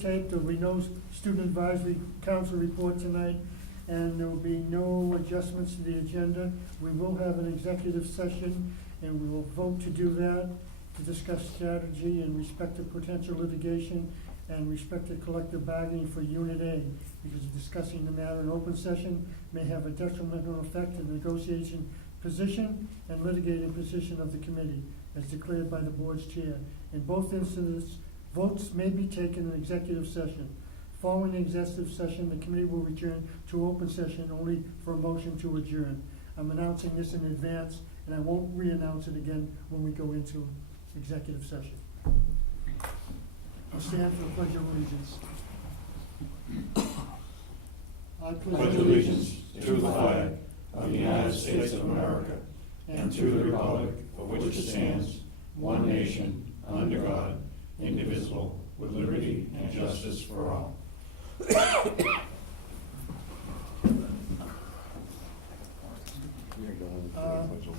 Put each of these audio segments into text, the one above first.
videotaped. There will be no student advisory council report tonight, and there will be no adjustments to the agenda. We will have an executive session, and we will vote to do that, to discuss strategy in respect to potential litigation and respect to collective bargaining for Unit A, because discussing the matter in open session may have a detrimental effect to the negotiation position and litigating position of the committee, as declared by the board's chair. In both instances, votes may be taken in executive session. Following the executive session, the committee will return to open session only for a motion to adjourn. I'm announcing this in advance, and I won't re-announce it again when we go into executive session. I'll stand for the Pledge of Allegiance. I pledge allegiance to the flag of the United States of America and to the republic for which it stands, one nation, under God, indivisible, with liberty and justice for all.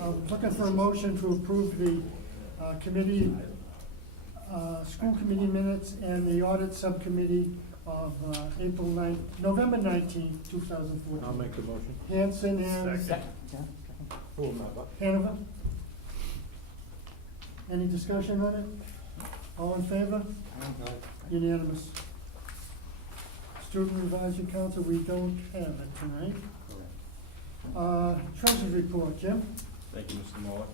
I'm looking for a motion to approve the committee, school committee minutes and the audit subcommittee of November 19th, 2014. I'll make the motion. Hanson and Hanover. Any discussion on it? All in favor? Unanimous. Student Advisory Council, we don't have it tonight. Treasurer's report, Jim? Thank you, Mr. Moore.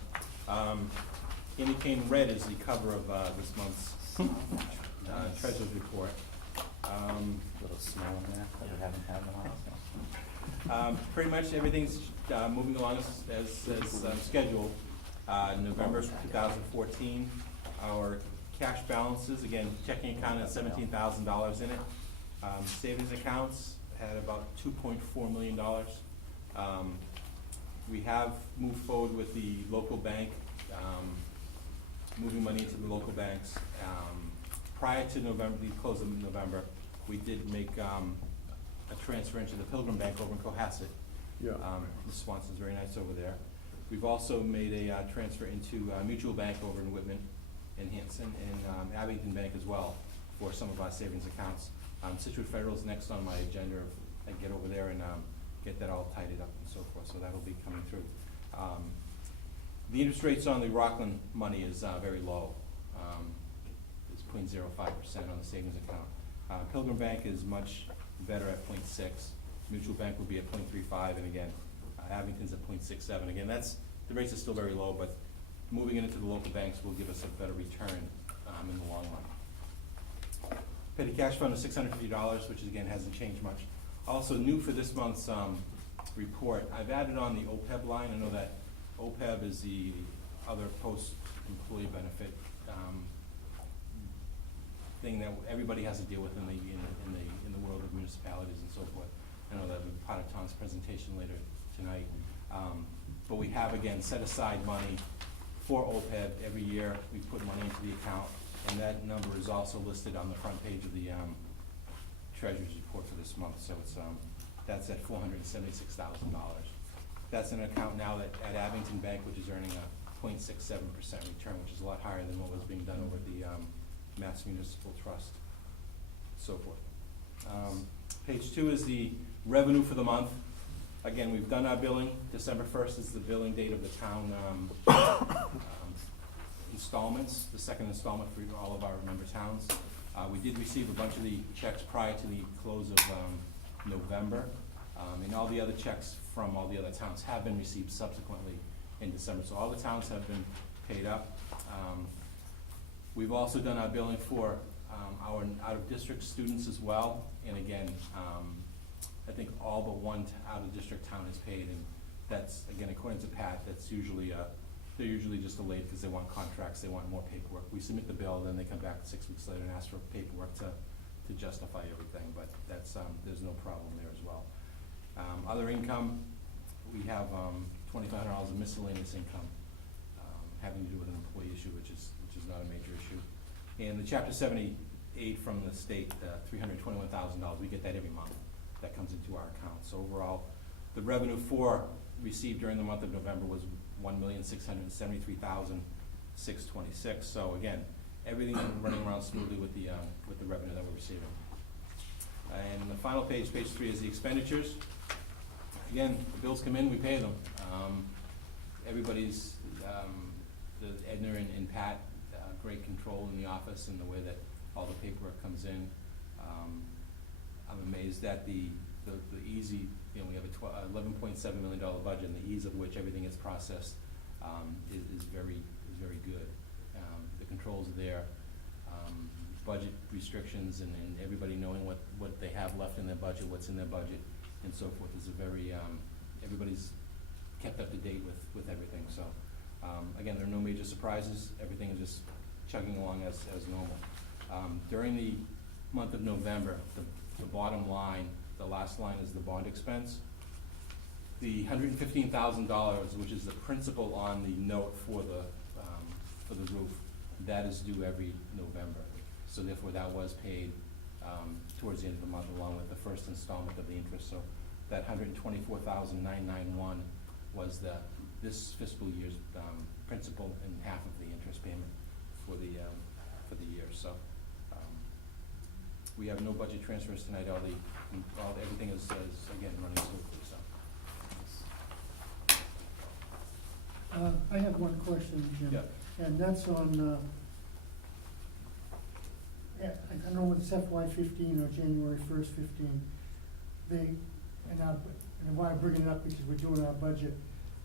Indicating red is the cover of this month's Treasurer's report. Little snow in there that we haven't had in a while. Pretty much everything's moving along as scheduled. November 2014, our cash balances, again, checking account had $17,000 in it. Savings accounts had about $2.4 million. We have moved forward with the local bank, moving money into the local banks. Prior to November, the close of November, we did make a transfer into the Pilgrim Bank over in Cohasset. Yeah. Ms. Swanson's very nice over there. We've also made a transfer into Mutual Bank over in Whitman and Hanson, and Abington Bank as well for some of our savings accounts. Situate Federal is next on my agenda. I get over there and get that all tidied up and so forth, so that'll be coming through. The interest rates on the Rockland money is very low. It's 0.05% on the savings account. Pilgrim Bank is much better at 0.6. Mutual Bank would be at 0.35, and again, Abington's at 0.67. Again, the rates are still very low, but moving it into the local banks will give us a better return in the long run. Petty cash fund is $650, which again hasn't changed much. Also new for this month's report, I've added on the OPEB line. I know that OPEB is the other post-employee benefit thing that everybody has to deal with in the world of municipalities and so forth. I know that will be part of Tom's presentation later tonight. But we have, again, set aside money for OPEB every year. We put money into the account, and that number is also listed on the front page of the Treasurer's report for this month. So it's that's at $476,000. That's an account now that at Abington Bank, which is earning a 0.67% return, which is a lot higher than what was being done over the Mass Municipal Trust, so forth. Page 2 is the revenue for the month. Again, we've done our billing. December 1st is the billing date of the town installments, the second installment for all of our member towns. We did receive a bunch of the checks prior to the close of November, and all the other checks from all the other towns have been received subsequently in December. So all the towns have been paid up. We've also done our billing for our out-of-district students as well, and again, I think all but one out-of-district town is paid, and that's, again, according to Pat, that's usually, they're usually just delayed because they want contracts, they want more paperwork. We submit the bill, then they come back 6 weeks later and ask for paperwork to justify everything, but that's, there's no problem there as well. Other income, we have $2,500 of miscellaneous income having to do with an employee issue, which is not a major issue. And the Chapter 78 from the state, $321,000, we get that every month. That comes into our account. So overall, the revenue received during the month of November was $1,673,626. So again, everything running around smoothly with the revenue that we're receiving. And the final page, page 3, is the expenditures. Again, the bills come in, we pay them. Everybody's, the Edna and Pat, great control in the office and the way that all the paperwork comes in. I'm amazed at the easy, we have a $11.7 million budget, and the ease of which everything is processed is very good. The controls are there. Budget restrictions and everybody knowing what they have left in their budget, what's in their budget, and so forth is a very, everybody's kept up to date with everything. So, again, there are no major surprises. Everything is just chugging along as normal. During the month of November, the bottom line, the last line is the bond expense. The $115,000, which is the principal on the note for the roof, that is due every November. So therefore, that was paid towards the end of the month, along with the first installment of the interest. So that $124,991 was this fiscal year's principal and half of the interest payment for the year. So we have no budget transfers tonight. Everything is again running smoothly. So. I have one question, Jim. Yeah. And that's on, I don't know whether it's FY15 or January 1st, 15. And why I bring it up, because we're doing our budget,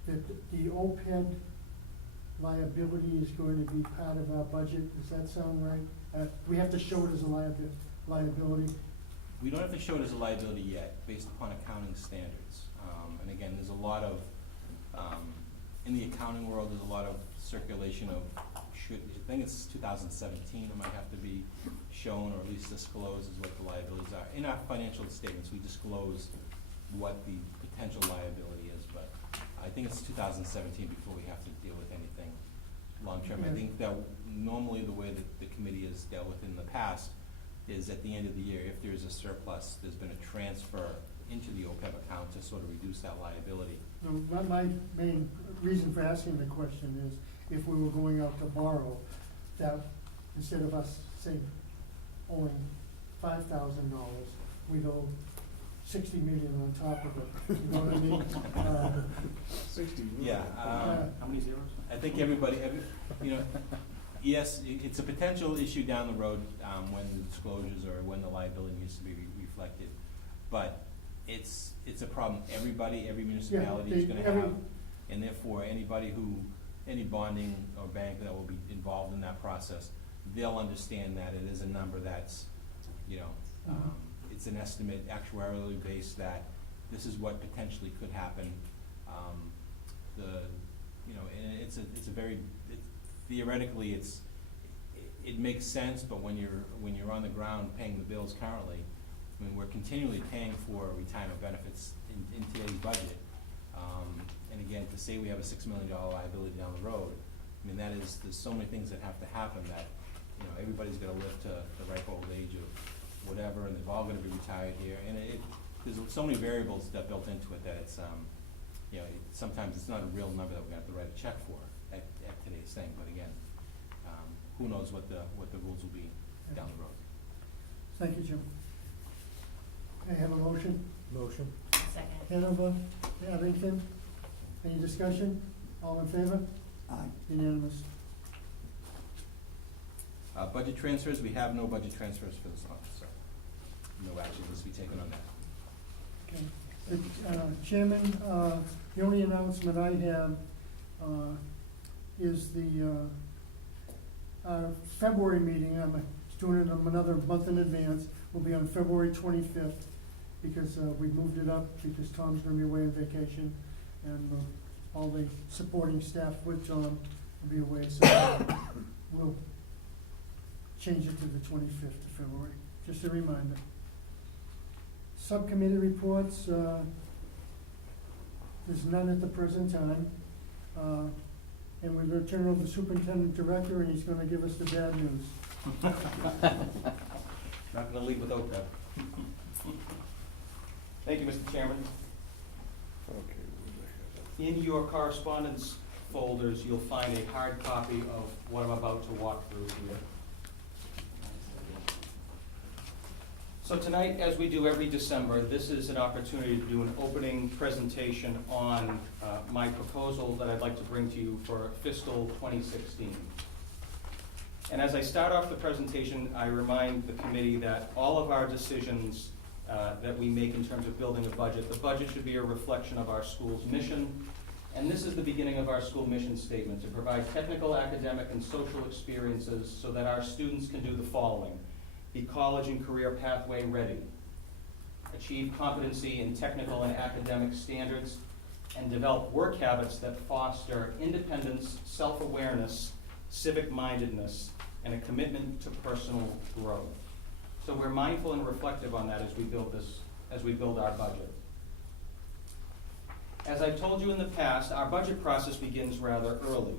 that the OPEB liability is going to be part of our budget. Does that sound right? We have to show it as a liability. We don't have to show it as a liability yet, based upon accounting standards. And again, there's a lot of, in the accounting world, there's a lot of circulation of, I think it's 2017, it might have to be shown or at least disclosed as what the liabilities are. In our financial statements, we disclose what the potential liability is, but I think it's 2017 before we have to deal with anything long-term. I think that normally the way that the committee has dealt with in the past is at the end of the year, if there's a surplus, there's been a transfer into the OPEB account to sort of reduce that liability. No, my main reason for asking the question is if we were going out to borrow, that instead of us, say, owing $5,000, we'd owe $60 million on top of it. You know what I mean? 60 million. Yeah. How many zeros? I think everybody, yes, it's a potential issue down the road when the disclosures or when the liability needs to be reflected. But it's a problem every municipality is gonna have, and therefore any bonding or bank that will be involved in that process, they'll understand that it is a number that's, it's an estimate actuarially based that this is what potentially could happen. And it's a very, theoretically it makes sense, but when you're on the ground paying the bills currently, I mean, we're continually paying for retirement benefits in today's budget. And again, to say we have a $6 million liability down the road, I mean, there's so many things that have to happen that, everybody's gonna live to the ripe old age of whatever, and they're all gonna be retired here. And there's so many variables that built into it that it's, sometimes it's not a real number that we're gonna have to write a check for at today's thing. But again, who knows what the rules will be down the road. Thank you, Jim. I have a motion. Motion. Second. Hanover, Abington, any discussion? All in favor? Aye. Unanimous. Budget transfers, we have no budget transfers for this month, so no action needs to be taken on that. Okay. Chairman, the only announcement I have is the February meeting. I'm doing it another month in advance. Will be on February 25th because we moved it up because Tom's going to be away on vacation, and all the supporting staff with Tom will be away. So we'll change it to the 25th of February. Just a reminder. Subcommittee reports. There's none at the present time. And we're going to turn it over to Superintendent Director, and he's going to give us the bad news. Not gonna leave with OPEB. Thank you, Mr. Chairman. In your correspondence folders, you'll find a hard copy of what I'm about to walk through here. So tonight, as we do every December, this is an opportunity to do an opening presentation on my proposal that I'd like to bring to you for fiscal 2016. And as I start off the presentation, I remind the committee that all of our decisions that we make in terms of building a budget, the budget should be a reflection of our school's mission. And this is the beginning of our school mission statement, to provide technical, academic, and social experiences so that our students can do the following: be college and career pathway ready, achieve competency in technical and academic standards, and develop work habits that foster independence, self-awareness, civic-mindedness, and a commitment to personal growth. So we're mindful and reflective on that as we build our budget. As I've told you in the past, our budget process begins rather early.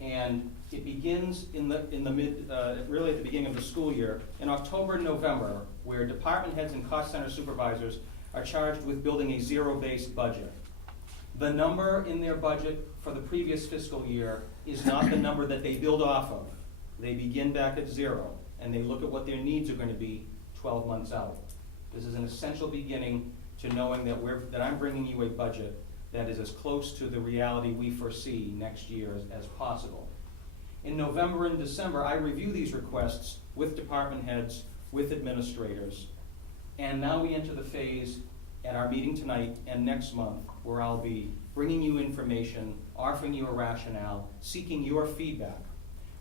And it begins really at the beginning of the school year, in October and November, where department heads and cost center supervisors are charged with building a zero-based budget. The number in their budget for the previous fiscal year is not the number that they build off of. They begin back at zero, and they look at what their needs are going to be 12 months out. This is an essential beginning to knowing that I'm bringing you a budget that is as close to the reality we foresee next year as possible. In November and December, I review these requests with department heads, with administrators, and now we enter the phase at our meeting tonight and next month where I'll be bringing you information, offering you a rationale, seeking your feedback.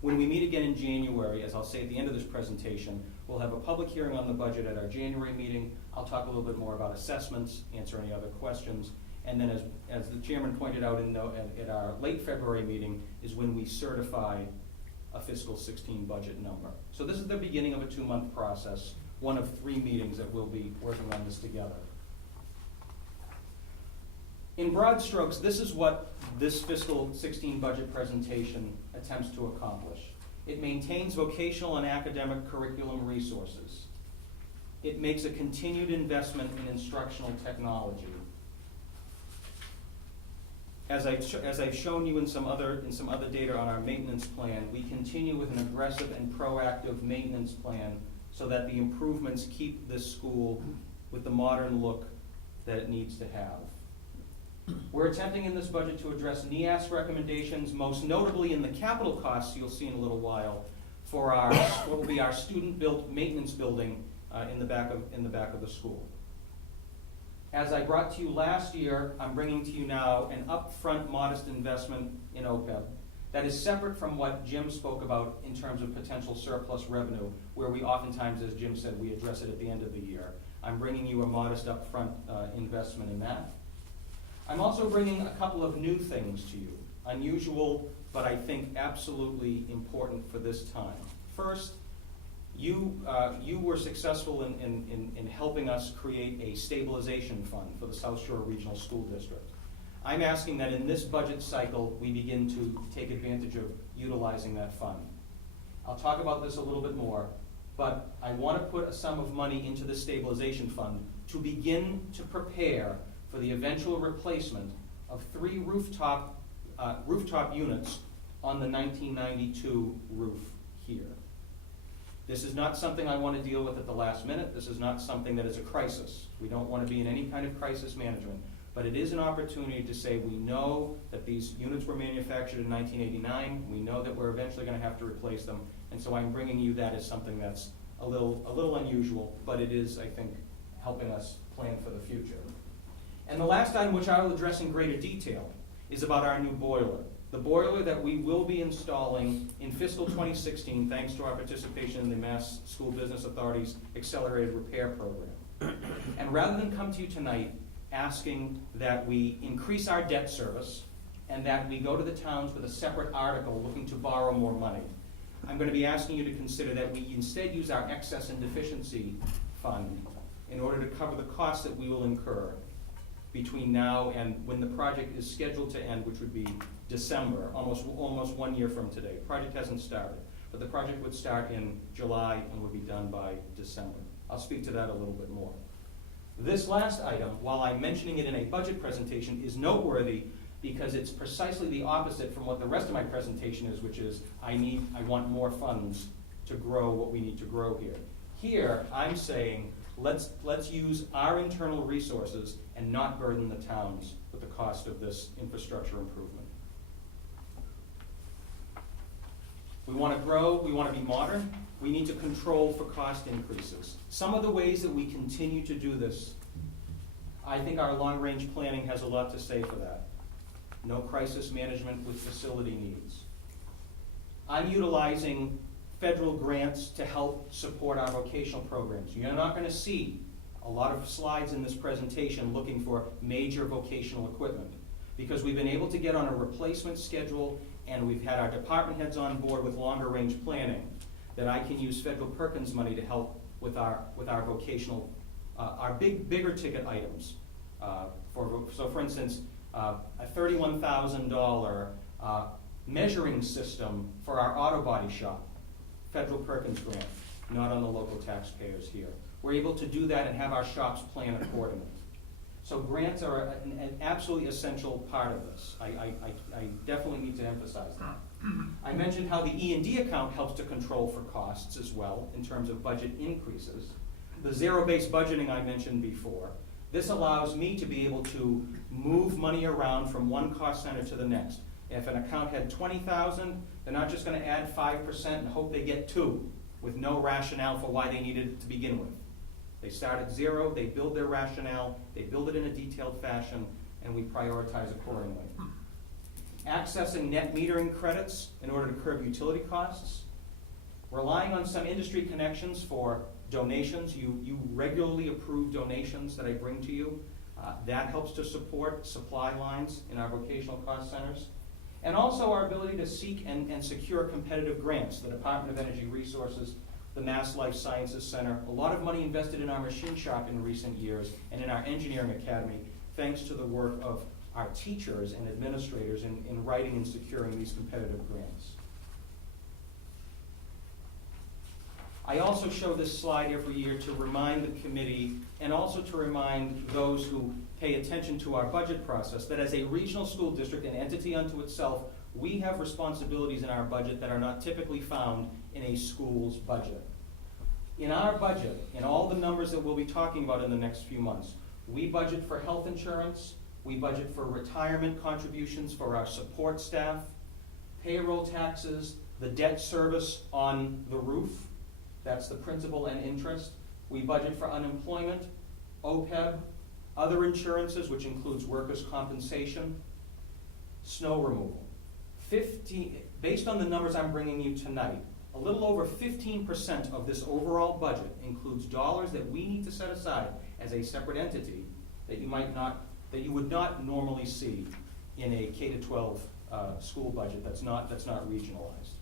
When we meet again in January, as I'll say at the end of this presentation, we'll have a public hearing on the budget at our January meeting. I'll talk a little bit more about assessments, answer any other questions, and then as the chairman pointed out at our late February meeting is when we certify a fiscal 16 budget number. So this is the beginning of a 2-month process, one of 3 meetings that we'll be working on this together. In broad strokes, this is what this fiscal 16 budget presentation attempts to accomplish. It maintains vocational and academic curriculum resources. It makes a continued investment in instructional technology. As I've shown you in some other data on our maintenance plan, we continue with an aggressive and proactive maintenance plan so that the improvements keep this school with the modern look that it needs to have. We're attempting in this budget to address NEAS recommendations, most notably in the capital costs you'll see in a little while for what will be our student-built maintenance building in the back of the school. As I brought to you last year, I'm bringing to you now an upfront modest investment in OPEB that is separate from what Jim spoke about in terms of potential surplus revenue, where we oftentimes, as Jim said, we address it at the end of the year. I'm bringing you a modest upfront investment in that. I'm also bringing a couple of new things to you, unusual, but I think absolutely important for this time. First, you were successful in helping us create a stabilization fund for the South Shore Regional School District. I'm asking that in this budget cycle, we begin to take advantage of utilizing that fund. I'll talk about this a little bit more, but I want to put a sum of money into the stabilization fund to begin to prepare for the eventual replacement of 3 rooftop units on the 1992 roof here. This is not something I want to deal with at the last minute. This is not something that is a crisis. We don't want to be in any kind of crisis management. But it is an opportunity to say we know that these units were manufactured in 1989. We know that we're eventually going to have to replace them. And so I'm bringing you that as something that's a little unusual, but it is, I think, helping us plan for the future. And the last item, which I will address in greater detail, is about our new boiler. The boiler that we will be installing in fiscal 2016, thanks to our participation in the Mass School Business Authority's Accelerated Repair Program. And rather than come to you tonight asking that we increase our debt service and that we go to the towns with a separate article looking to borrow more money, I'm going to be asking you to consider that we instead use our excess and deficiency fund in order to cover the costs that we will incur between now and when the project is scheduled to end, which would be December, almost 1 year from today. The project hasn't started, but the project would start in July and would be done by December. I'll speak to that a little bit more. This last item, while I'm mentioning it in a budget presentation, is noteworthy because it's precisely the opposite from what the rest of my presentation is, which is I want more funds to grow what we need to grow here. Here, I'm saying Let's use our internal resources and not burden the towns with the cost of this infrastructure improvement. We want to grow, we want to be modern, we need to control for cost increases. Some of the ways that we continue to do this, I think our long-range planning has a lot to say for that. No crisis management with facility needs. I'm utilizing federal grants to help support our vocational programs. You're not going to see a lot of slides in this presentation looking for major vocational equipment, because we've been able to get on a replacement schedule, and we've had our department heads on board with longer range planning, that I can use federal Perkins money to help with our vocational, our bigger ticket items. So for instance, a $31,000 measuring system for our auto body shop, federal Perkins grant, not on the local taxpayers here. We're able to do that and have our shops plan accordingly. So grants are an absolutely essential part of this. I definitely need to emphasize that. I mentioned how the E&D account helps to control for costs as well in terms of budget increases. The zero-based budgeting I mentioned before. This allows me to be able to move money around from one cost center to the next. If an account had 20,000, they're not just going to add 5% and hope they get 2 with no rationale for why they needed it to begin with. They start at 0, they build their rationale, they build it in a detailed fashion, and we prioritize accordingly. Accessing net metering credits in order to curb utility costs. Relying on some industry connections for donations. You regularly approve donations that I bring to you. That helps to support supply lines in our vocational cost centers. And also our ability to seek and secure competitive grants. The Department of Energy Resources, the Mass Life Sciences Center, a lot of money invested in our machine shop in recent years and in our engineering academy, thanks to the work of our teachers and administrators in writing and securing these competitive grants. I also show this slide every year to remind the committee and also to remind those who pay attention to our budget process that as a regional school district, an entity unto itself, we have responsibilities in our budget that are not typically found in a school's budget. In our budget, in all the numbers that we'll be talking about in the next few months, we budget for health insurance, we budget for retirement contributions for our support staff, payroll taxes, the debt service on the roof, that's the principal and interest. We budget for unemployment, OPEB, other insurances, which includes workers' compensation, snow removal. Based on the numbers I'm bringing you tonight, a little over 15% of this overall budget includes dollars that we need to set aside as a separate entity that you would not normally see in a K-12 school budget that's not regionalized.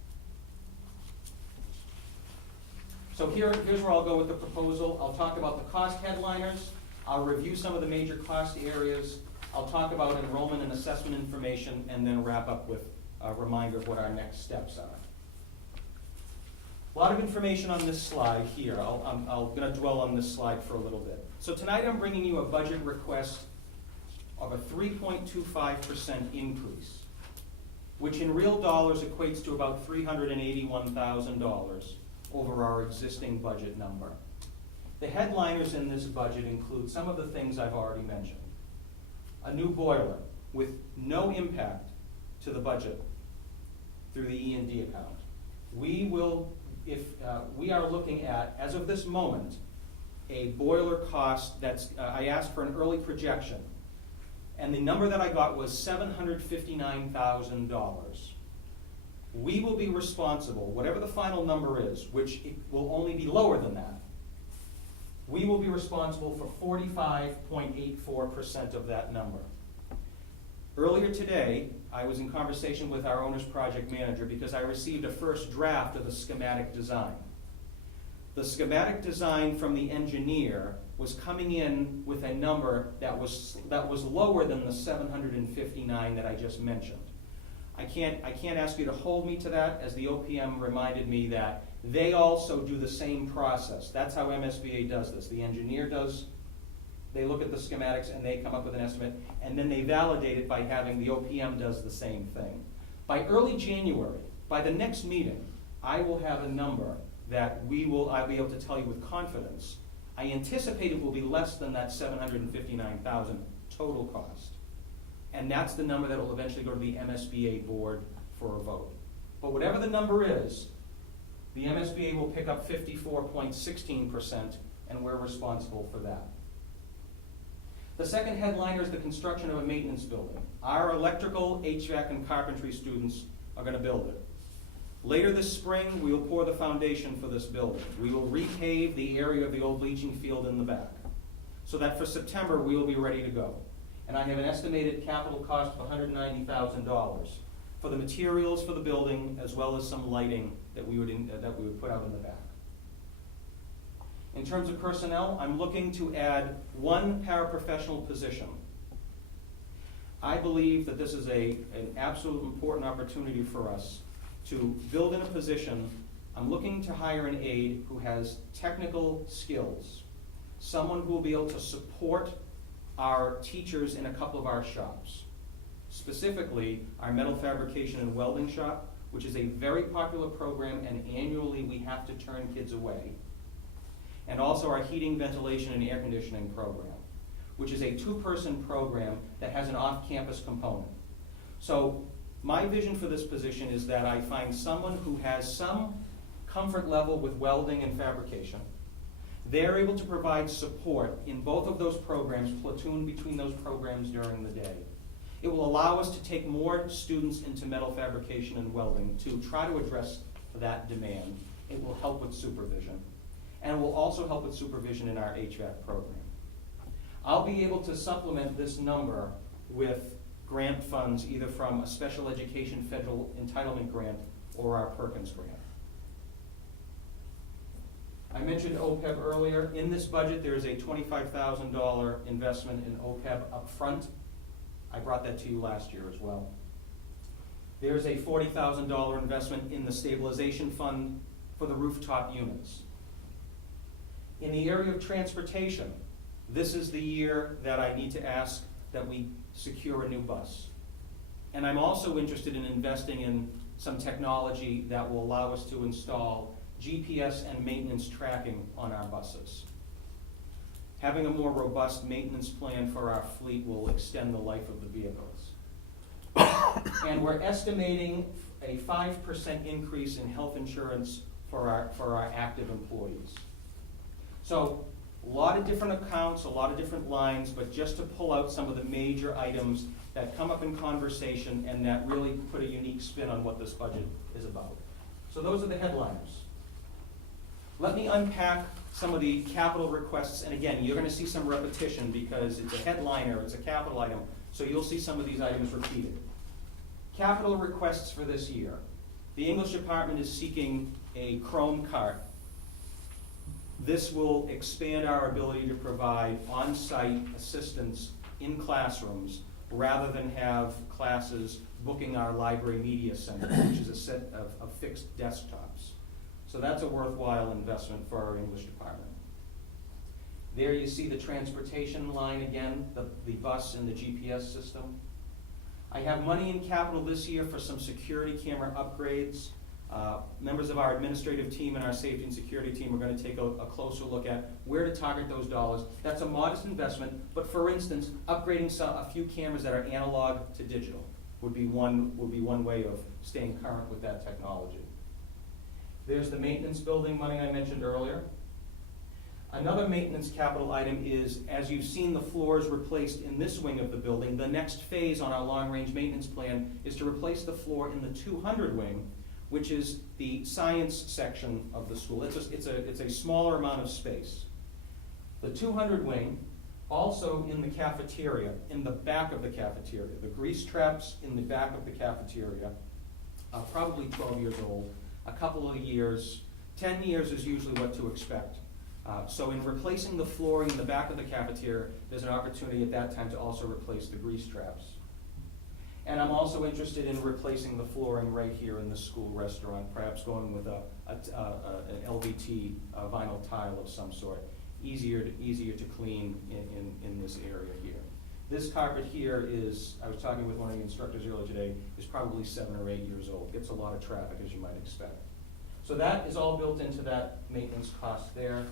So here's where I'll go with the proposal. I'll talk about the cost headliners. I'll review some of the major cost areas. I'll talk about enrollment and assessment information, and then wrap up with a reminder of what our next steps are. A lot of information on this slide here. I'm going to dwell on this slide for a little bit. So tonight I'm bringing you a budget request of a 3.25% increase, which in real dollars equates to about $381,000 over our existing budget number. The headliners in this budget include some of the things I've already mentioned. A new boiler with no impact to the budget through the E&D account. We are looking at, as of this moment, a boiler cost that's, I asked for an early projection, and the number that I got was $759,000. We will be responsible, whatever the final number is, which it will only be lower than that, we will be responsible for 45.84% of that number. Earlier today, I was in conversation with our owner's project manager because I received a first draft of the schematic design. The schematic design from the engineer was coming in with a number that was lower than the 759 that I just mentioned. I can't ask you to hold me to that, as the OPM reminded me that they also do the same process. That's how MSBA does this. The engineer they look at the schematics and they come up with an estimate, and then they validate it by having the OPM does the same thing. By early January, by the next meeting, I will have a number that I'll be able to tell you with confidence. I anticipate it will be less than that $759,000 total cost. And that's the number that will eventually go to the MSBA board for a vote. But whatever the number is, the MSBA will pick up 54.16%, and we're responsible for that. The second headliner is the construction of a maintenance building. Our electrical, HVAC, and carpentry students are going to build it. Later this spring, we will pour the foundation for this building. We will repave the area of the old leaching field in the back, so that for September, we will be ready to go. And I have an estimated capital cost of $190,000 for the materials for the building, as well as some lighting that we would put out in the back. In terms of personnel, I'm looking to add one paraprofessional position. I believe that this is an absolute important opportunity for us to build in a position. I'm looking to hire an aide who has technical skills, someone who will be able to support our teachers in a couple of our shops, specifically our metal fabrication and welding shop, which is a very popular program, and annually we have to turn kids away, and also our heating, ventilation, and air conditioning program, which is a two-person program that has an off-campus component. So my vision for this position is that I find someone who has some comfort level with welding and fabrication. They're able to provide support in both of those programs, platoon between those programs during the day. It will allow us to take more students into metal fabrication and welding to try to address that demand. It will help with supervision. And it will also help with supervision in our HVAC program. I'll be able to supplement this number with grant funds, either from a special education federal entitlement grant or our Perkins grant. I mentioned OPEB earlier. In this budget, there is a $25,000 investment in OPEB up front. I brought that to you last year as well. There's a $40,000 investment in the stabilization fund for the rooftop units. In the area of transportation, this is the year that I need to ask that we secure a new bus. And I'm also interested in investing in some technology that will allow us to install GPS and maintenance tracking on our buses. Having a more robust maintenance plan for our fleet will extend the life of the vehicles. And we're estimating a 5% increase in health insurance for our active employees. So a lot of different accounts, a lot of different lines, but just to pull out some of the major items that come up in conversation and that really put a unique spin on what this budget is about. So those are the headliners. Let me unpack some of the capital requests, and again, you're going to see some repetition because it's a headliner, it's a capital item, so you'll see some of these items repeated. Capital requests for this year. The English department is seeking a Chrome cart. This will expand our ability to provide on-site assistance in classrooms rather than have classes booking our library media center, which is a set of fixed desktops. So that's a worthwhile investment for our English department. There you see the transportation line again, the bus and the GPS system. I have money in capital this year for some security camera upgrades. Members of our administrative team and our safety and security team are going to take a closer look at where to target those dollars. That's a modest investment, but for instance, upgrading a few cameras that are analog to digital would be one way of staying current with that technology. There's the maintenance building money I mentioned earlier. Another maintenance capital item is, as you've seen the floors replaced in this wing of the building, the next phase on our long-range maintenance plan is to replace the floor in the 200 wing, which is the science section of the school. It's a smaller amount of space. The 200 wing, also in the cafeteria, in the back of the cafeteria, the grease traps in the back of the cafeteria, probably 12 years old, a couple of years, 10 years is usually what to expect. So in replacing the flooring in the back of the cafeteria, there's an opportunity at that time to also replace the grease traps. And I'm also interested in replacing the flooring right here in the school restaurant, perhaps going with an LVT vinyl tile of some sort, easier to clean in this area here. This carpet here is, I was talking with one of the instructors earlier today, is probably 7 or 8 years old. Gets a lot of traffic, as you might expect. So that is all built into that maintenance cost there.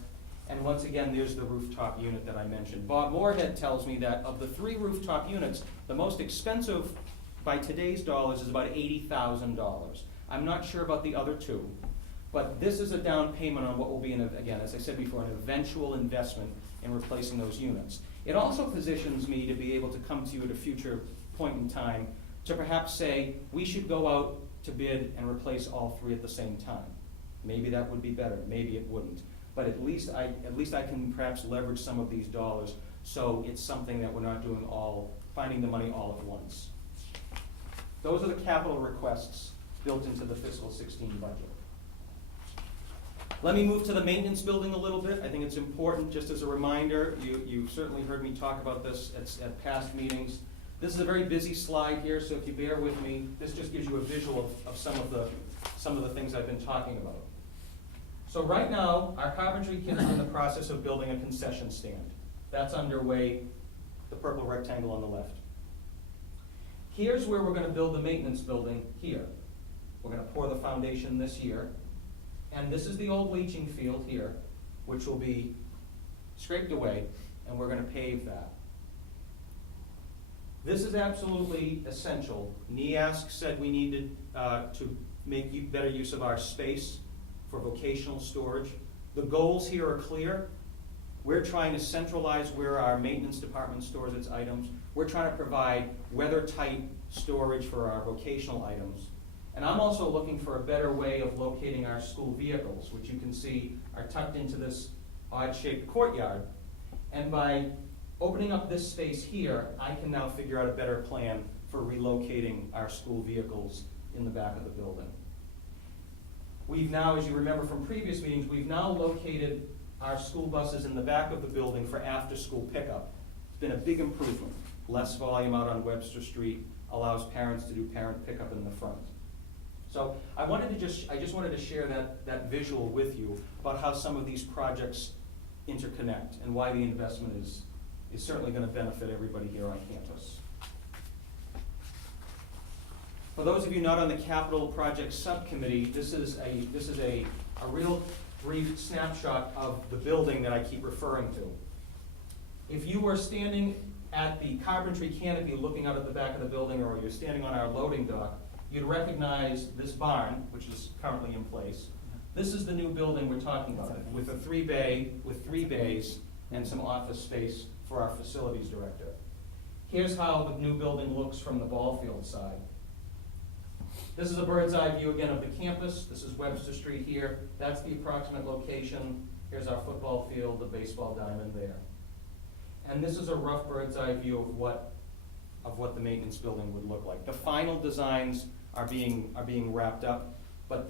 And once again, there's the rooftop unit that I mentioned. Bob Moorhead tells me that of the 3 rooftop units, the most expensive by today's dollars is about $80,000. I'm not sure about the other 2, but this is a down payment on what will be, again, as I said before, an eventual investment in replacing those units. It also positions me to be able to come to you at a future point in time to perhaps say, we should go out to bid and replace all 3 at the same time. Maybe that would be better, maybe it wouldn't. But at least I can perhaps leverage some of these dollars, so it's something that we're not doing finding the money all at once. Those are the capital requests built into the fiscal 16 budget. Let me move to the maintenance building a little bit. I think it's important, just as a reminder, you've certainly heard me talk about this at past meetings. This is a very busy slide here, so if you bear with me, this just gives you a visual of some of the things I've been talking about. So right now, our carpentry kids are in the process of building a concession stand. That's underway, the purple rectangle on the left. Here's where we're gonna build the maintenance building here. We're gonna pour the foundation this year. And this is the old leaching field here, which will be scraped away, and we're gonna pave that. This is absolutely essential. NEASC said we needed to make better use of our space for vocational storage. The goals here are clear. We're trying to centralize where our maintenance department stores its items. We're trying to provide weather-tight storage for our vocational items. And I'm also looking for a better way of locating our school vehicles, which you can see are tucked into this odd-shaped courtyard. And by opening up this space here, I can now figure out a better plan for relocating our school vehicles in the back of the building. We've now, as you remember from previous meetings, we've now located our school buses in the back of the building for after-school pickup. It's been a big improvement. Less volume out on Webster Street, allows parents to do parent pickup in the front. So I just wanted to share that visual with you about how some of these projects interconnect and why the investment is certainly going to benefit everybody here on campus. For those of you not on the capital projects subcommittee, this is a real brief snapshot of the building that I keep referring to. If you were standing at the carpentry canopy looking out at the back of the building, or you're standing on our loading dock, you'd recognize this barn, which is currently in place. This is the new building we're talking about, with a 3 bays and some office space for our facilities director. Here's how the new building looks from the ball field side. This is a bird's eye view again of the campus. This is Webster Street here. That's the approximate location. Here's our football field, the baseball diamond there. And this is a rough bird's eye view of what the maintenance building would look like. The final designs are being wrapped up, but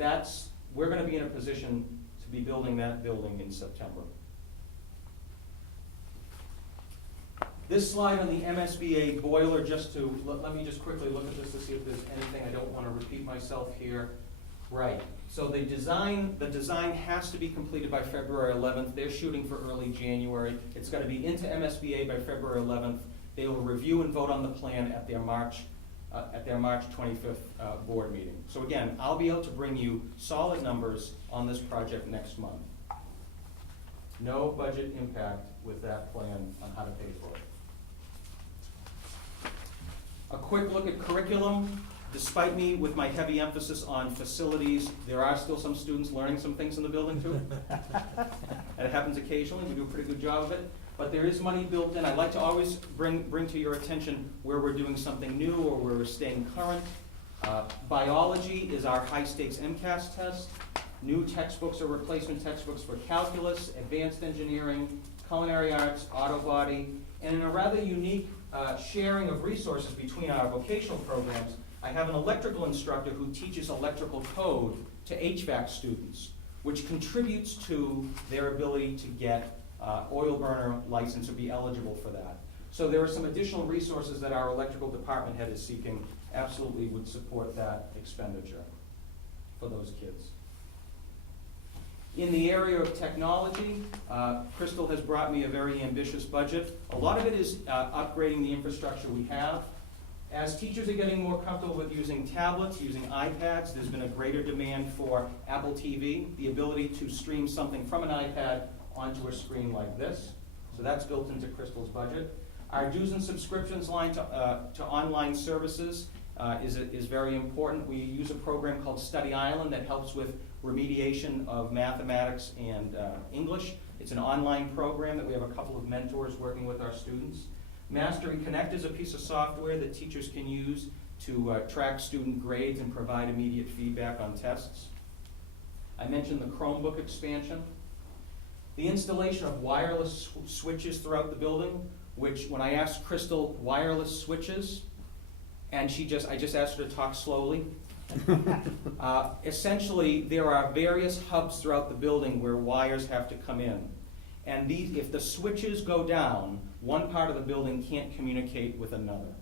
we're going to be in a position to be building that building in September. This slide on the MSBA boiler, let me just quickly look at this to see if there's anything. I don't want to repeat myself here. Right, so the design has to be completed by February 11th. They're shooting for early January. It's got to be into MSBA by February 11th. They will review and vote on the plan at their March 25th board meeting. So again, I'll be able to bring you solid numbers on this project next month. No budget impact with that plan on how to pay for it. A quick look at curriculum. Despite me with my heavy emphasis on facilities, there are still some students learning some things in the building too. And it happens occasionally. We do a pretty good job of it. But there is money built in. I like to always bring to your attention where we're doing something new or where we're staying current. Biology is our high-stakes MCAS test. New textbooks or replacement textbooks for calculus, advanced engineering, culinary arts, auto body, and in a rather unique sharing of resources between our vocational programs, I have an electrical instructor who teaches electrical code to HVAC students, which contributes to their ability to get oil burner license or be eligible for that. So there are some additional resources that our electrical department head is seeking, absolutely would support that expenditure for those kids. In the area of technology, Crystal has brought me a very ambitious budget. A lot of it is upgrading the infrastructure we have. As teachers are getting more comfortable with using tablets, using iPads, there's been a greater demand for Apple TV, the ability to stream something from an iPad onto a screen like this. So that's built into Crystal's budget. Our dues and subscriptions line to online services is very important. We use a program called Study Island that helps with remediation of mathematics and English. It's an online program that we have a couple of mentors working with our students. Mastery Connect is a piece of software that teachers can use to track student grades and provide immediate feedback on tests. I mentioned the Chromebook expansion. The installation of wireless switches throughout the building, which when I asked Crystal wireless switches, and I just asked her to talk slowly. Essentially, there are various hubs throughout the building where wires have to come in. And if the switches go down, one part of the building can't communicate with another.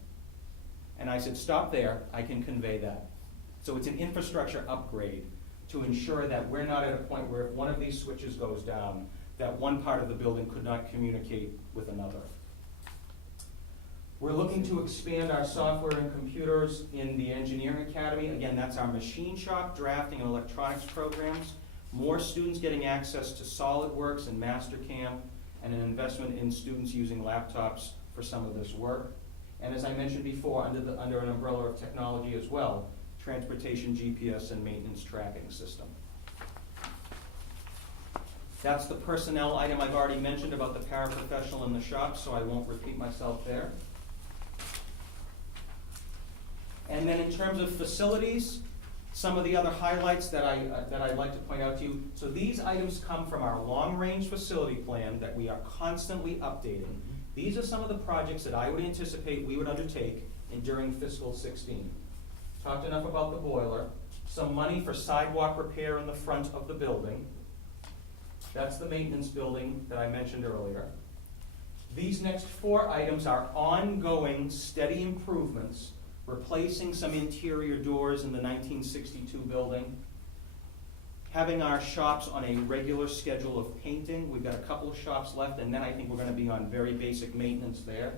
And I said, stop there, I can convey that. So it's an infrastructure upgrade to ensure that we're not at a point where if one of these switches goes down, that one part of the building could not communicate with another. We're looking to expand our software and computers in the Engineering Academy. Again, that's our machine shop, drafting, and electronics programs. More students getting access to SolidWorks and Mastercam, and an investment in students using laptops for some of this work. And as I mentioned before, under an umbrella of technology as well, transportation GPS and maintenance tracking system. That's the personnel item I've already mentioned about the paraprofessional in the shop, so I won't repeat myself there. And then in terms of facilities, some of the other highlights that I'd like to point out to you. So these items come from our long-range facility plan that we are constantly updating. These are some of the projects that I would anticipate we would undertake during fiscal 16. Talked enough about the boiler. Some money for sidewalk repair in the front of the building. That's the maintenance building that I mentioned earlier. These next 4 items are ongoing, steady improvements, replacing some interior doors in the 1962 building, having our shops on a regular schedule of painting. We've got a couple of shops left, and then I think we're going to be on very basic maintenance there.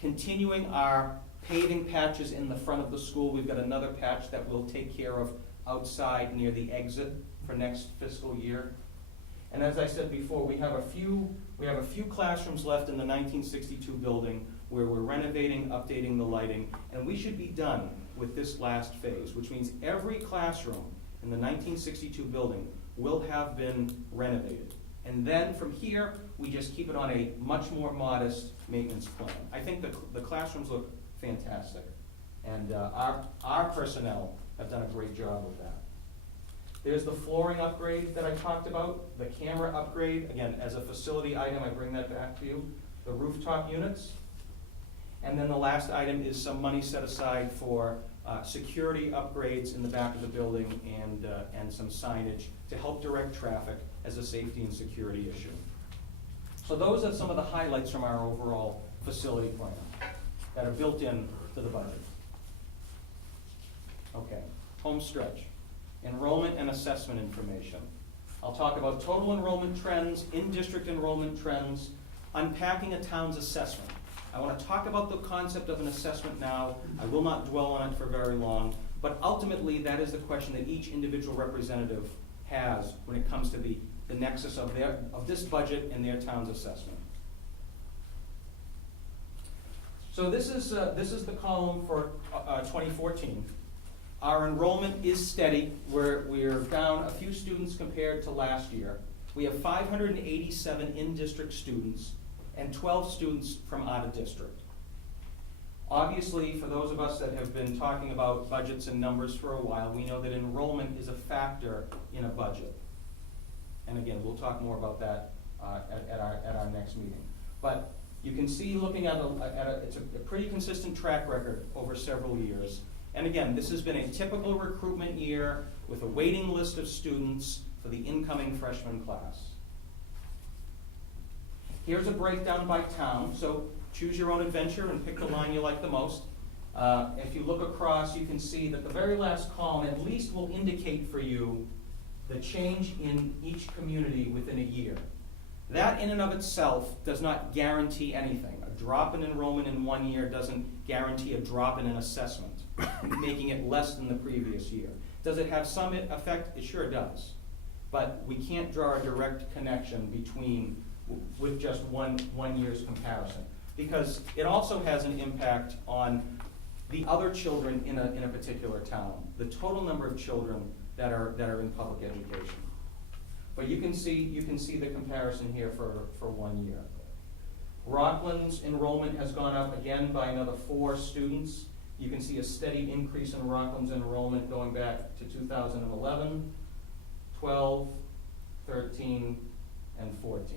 Continuing our paving patches in the front of the school. We've got another patch that we'll take care of outside near the exit for next fiscal year. And as I said before, we have a few classrooms left in the 1962 building where we're renovating, updating the lighting, and we should be done with this last phase, which means every classroom in the 1962 building will have been renovated. And then from here, we just keep it on a much more modest maintenance plan. I think the classrooms look fantastic, and our personnel have done a great job with that. There's the flooring upgrade that I talked about, the camera upgrade. Again, as a facility item, I bring that back to you. The rooftop units. And then the last item is some money set aside for security upgrades in the back of the building and some signage to help direct traffic as a safety and security issue. So those are some of the highlights from our overall facility plan that are built in to the budget. Okay, home stretch. Enrollment and assessment information. I'll talk about total enrollment trends, in-district enrollment trends, unpacking a town's assessment. I want to talk about the concept of an assessment now. I will not dwell on it for very long, but ultimately that is the question that each individual representative has when it comes to the nexus of this budget and their town's assessment. So this is the column for 2014. Our enrollment is steady. We're down a few students compared to last year. We have 587 in-district students and 12 students from out of district. Obviously, for those of us that have been talking about budgets and numbers for a while, we know that enrollment is a factor in a budget. And again, we'll talk more about that at our next meeting. But you can see, looking at it's a pretty consistent track record over several years. And again, this has been a typical recruitment year with a waiting list of students for the incoming freshman class. Here's a breakdown by town. So choose your own adventure and pick the line you like the most. If you look across, you can see that the very last column at least will indicate for you the change in each community within a year. That in and of itself does not guarantee anything. A drop in enrollment in one year doesn't guarantee a drop in an assessment, making it less than the previous year. Does it have some effect? It sure does. but we can't draw a direct connection between, with just one year's comparison. Because it also has an impact on the other children in a particular town, the total number of children that are in public education. But you can see the comparison here for 1 year. Rockland's enrollment has gone up again by another 4 students. You can see a steady increase in Rockland's enrollment going back to 2011, 12, 13, and 14.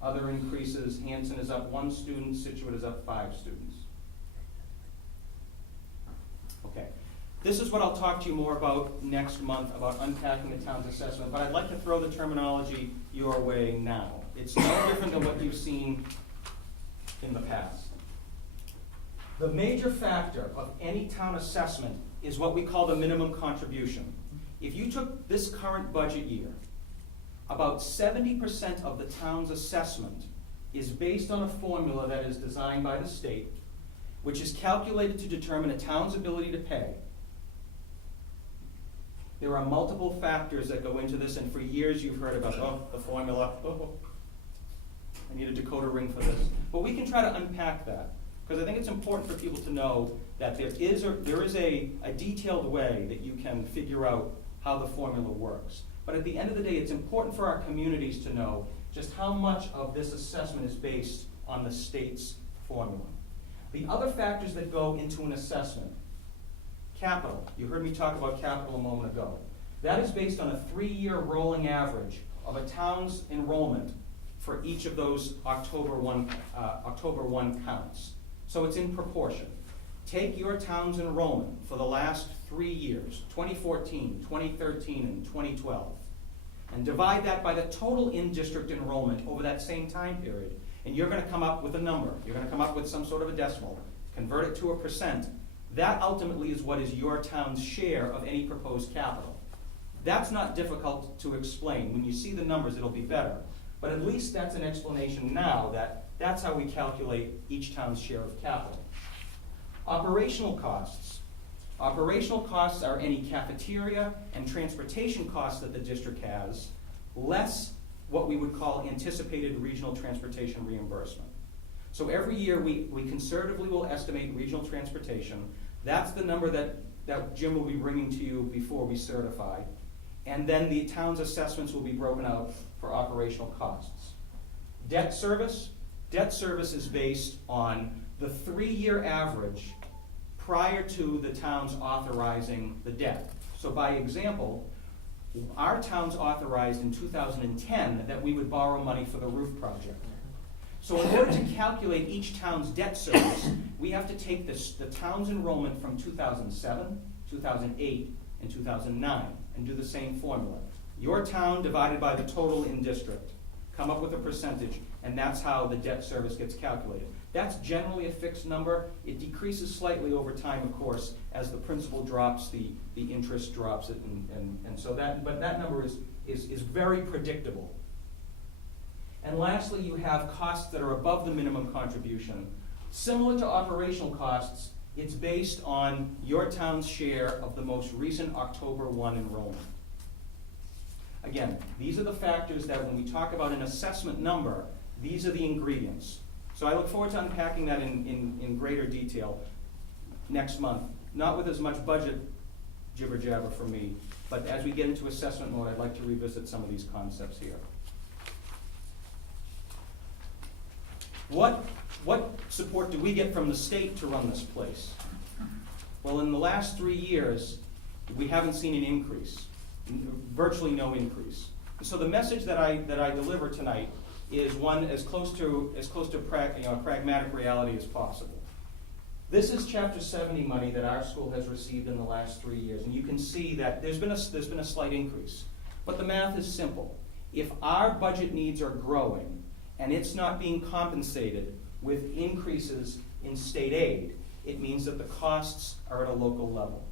Other increases, Hanson is up 1 student, Situate is up 5 students. Okay, this is what I'll talk to you more about next month, about unpacking the town's assessment, but I'd like to throw the terminology your way now. It's no different than what you've seen in the past. The major factor of any town assessment is what we call the minimum contribution. If you took this current budget year, about 70% of the town's assessment is based on a formula that is designed by the state, which is calculated to determine a town's ability to pay. There are multiple factors that go into this, and for years you've heard about, the formula, I need a decoder ring for this. But we can try to unpack that, because I think it's important for people to know that there is a detailed way that you can figure out how the formula works. But at the end of the day, it's important for our communities to know just how much of this assessment is based on the state's formula. The other factors that go into an assessment, capital. You heard me talk about capital a moment ago. That is based on a 3-year rolling average of a town's enrollment for each of those October 1 counts. So it's in proportion. Take your town's enrollment for the last 3 years, 2014, 2013, and 2012, and divide that by the total in-district enrollment over that same time period, and you're going to come up with a number. You're going to come up with some sort of a decimal, convert it to a percent. That ultimately is what is your town's share of any proposed capital. That's not difficult to explain. When you see the numbers, it'll be better. But at least that's an explanation now that that's how we calculate each town's share of capital. Operational costs. Operational costs are any cafeteria and transportation costs that the district has, less what we would call anticipated regional transportation reimbursement. So every year we conservatively will estimate regional transportation. That's the number that Jim will be bringing to you before we certify. And then the town's assessments will be broken out for operational costs. Debt service. Debt service is based on the 3-year average prior to the town's authorizing the debt. So by example, our town's authorized in 2010 that we would borrow money for the roof project. So in order to calculate each town's debt service, we have to take the town's enrollment from 2007, 2008, and 2009 and do the same formula. Your town divided by the total in district. Come up with a percentage, and that's how the debt service gets calculated. That's generally a fixed number. It decreases slightly over time, of course, as the principal drops, the interest drops it, and so that, but that number is very predictable. And lastly, you have costs that are above the minimum contribution. Similar to operational costs, it's based on your town's share of the most recent October 1 enrollment. Again, these are the factors that when we talk about an assessment number, these are the ingredients. So I look forward to unpacking that in greater detail next month. Not with as much budget jibber jabber from me, but as we get into assessment mode, I'd like to revisit some of these concepts here. What support do we get from the state to run this place? Well, in the last 3 years, we haven't seen an increase, virtually no increase. So the message that I deliver tonight is one as close to pragmatic reality as possible. This is Chapter 70 money that our school has received in the last 3 years, and you can see that there's been a slight increase. But the math is simple. If our budget needs are growing and it's not being compensated with increases in state aid, it means that the costs are at a local level.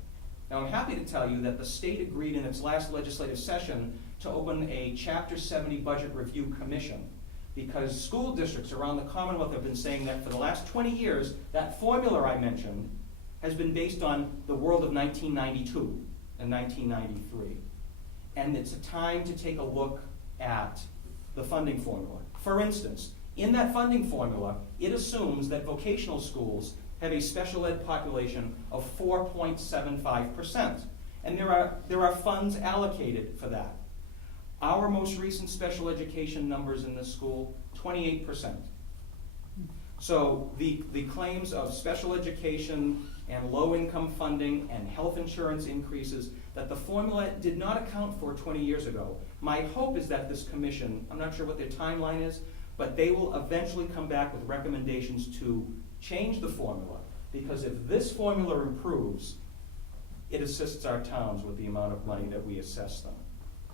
Now, I'm happy to tell you that the state agreed in its last legislative session to open a Chapter 70 Budget Review Commission, because school districts around the Commonwealth have been saying that for the last 20 years, that formula I mentioned has been based on the world of 1992 and 1993. and it's a time to take a look at the funding formula. For instance, in that funding formula, it assumes that vocational schools have a special ed population of 4.75%. And there are funds allocated for that. Our most recent special education numbers in this school, 28%. So the claims of special education and low-income funding and health insurance increases that the formula did not account for 20 years ago. My hope is that this commission, I'm not sure what their timeline is, but they will eventually come back with recommendations to change the formula, because if this formula improves, it assists our towns with the amount of money that we assess them.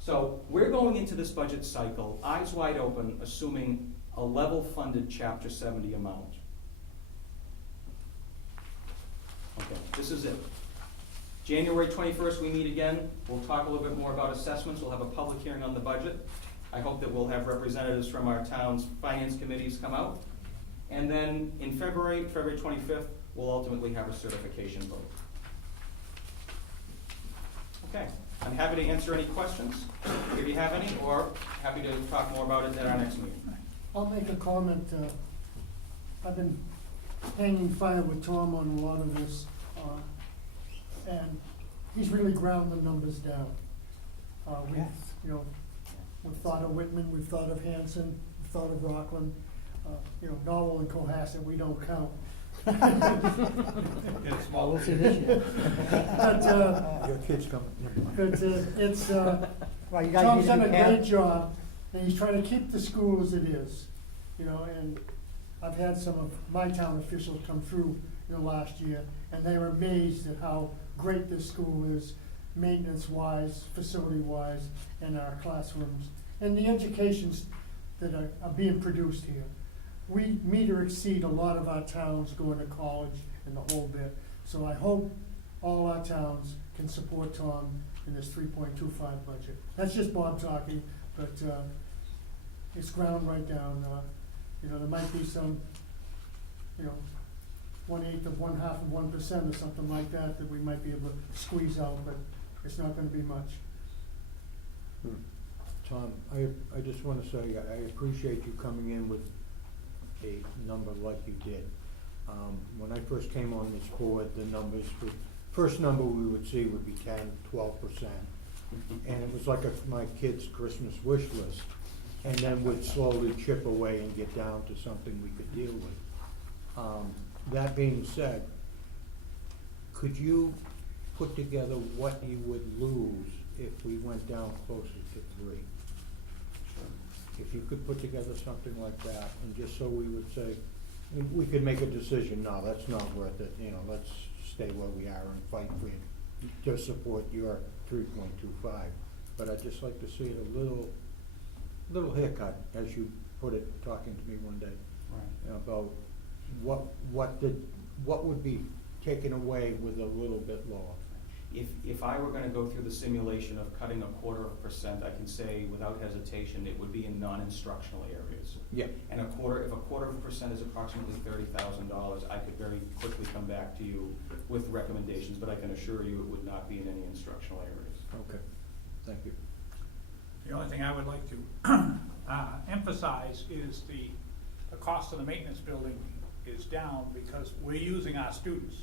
So we're going into this budget cycle, eyes wide open, assuming a level-funded Chapter 70 amount. Okay, this is it. January 21st, we meet again. We'll talk a little bit more about assessments. We'll have a public hearing on the budget. I hope that we'll have representatives from our town's finance committees come out. And then in February 25th, we'll ultimately have a certification vote. Okay, I'm happy to answer any questions, if you have any, or happy to talk more about it at our next meeting. I'll make a comment. I've been hanging fire with Tom on a lot of this, and he's really ground the numbers down. We've thought of Whitman, we've thought of Hanson, we've thought of Rockland, Norwell and Cohasset, we don't count. Well, we'll see this year. But, Your kids come. it's, Well, you guys Tom's need to done be a careful. great job, and he's trying to keep the school as it is, and I've had some of my town officials come through last year, and they were amazed at how great this school is, maintenance-wise, facility-wise, and our classrooms, and the educations that are being produced here. We meet or exceed a lot of our towns going to college and the whole bit, so I hope all our towns can support Tom in this 3.25 budget. That's just Bob talking, but it's ground right down. There might be some, 1/8 of 1/2 of 1% or something like that we might be able to squeeze out, but it's not gonna be much. Tom, I just wanna say, I appreciate you coming in with a number like you did. When I first came on this board, the numbers, first number we would see would be 10-12%. And it was like my kid's Christmas wish list. And then we'd slowly chip away and get down to something we could deal with. That being said, could you put together what you would lose if we went down closer to 3? If you could put together something like that, and just so we would say, we could make a decision, no, that's not worth it, let's stay where we are and fight for you, to support your 3.25. But I'd just like to see it a little haircut, as you put it, talking to me one day, about what would be taken away with a little bit lower. If I were gonna go through the simulation of cutting 0.25%, I can say without hesitation, it would be in non-instructional areas. Yeah. And if 0.25% is approximately $30,000, I could very quickly come back to you with recommendations, but I can assure you it would not be in any instructional areas. Okay, thank you. The only thing I would like to emphasize is the cost of the maintenance building is down because we're using our students.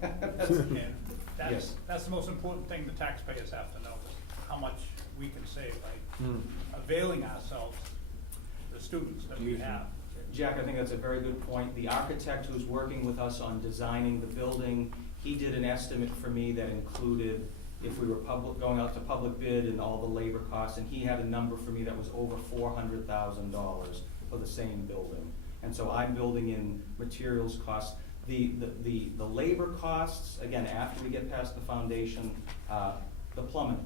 And Yes. that's the most important thing the taxpayers have to know, how much we can save by availing ourselves of the students that we have. Jack, I think that's a very good point. The architect who's working with us on designing the building, he did an estimate for me that included if we were going out to public bid and all the labor costs, and he had a number for me that was over $400,000 for the same building. And so I'm building in materials costs. The labor costs, again, after we get past the foundation, the plumbing,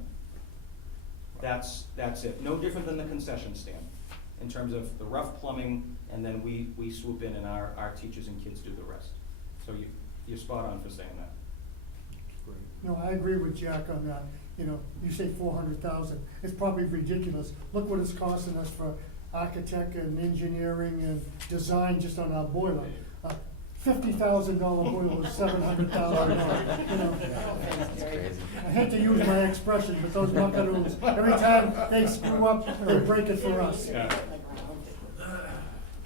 that's it. No different than the concession stand in terms of the rough plumbing, and then we swoop in and our teachers and kids do the rest. So you're spot on for saying that. Great. No, I agree with Jack on that. You say 400,000, it's probably ridiculous. Look what it's costing us for architect and engineering and design just on our boiler. $50,000 boiler is $700,000, you know. That's crazy. I hate to use my expression, but those buckaroos, every time they screw up, they break it for us.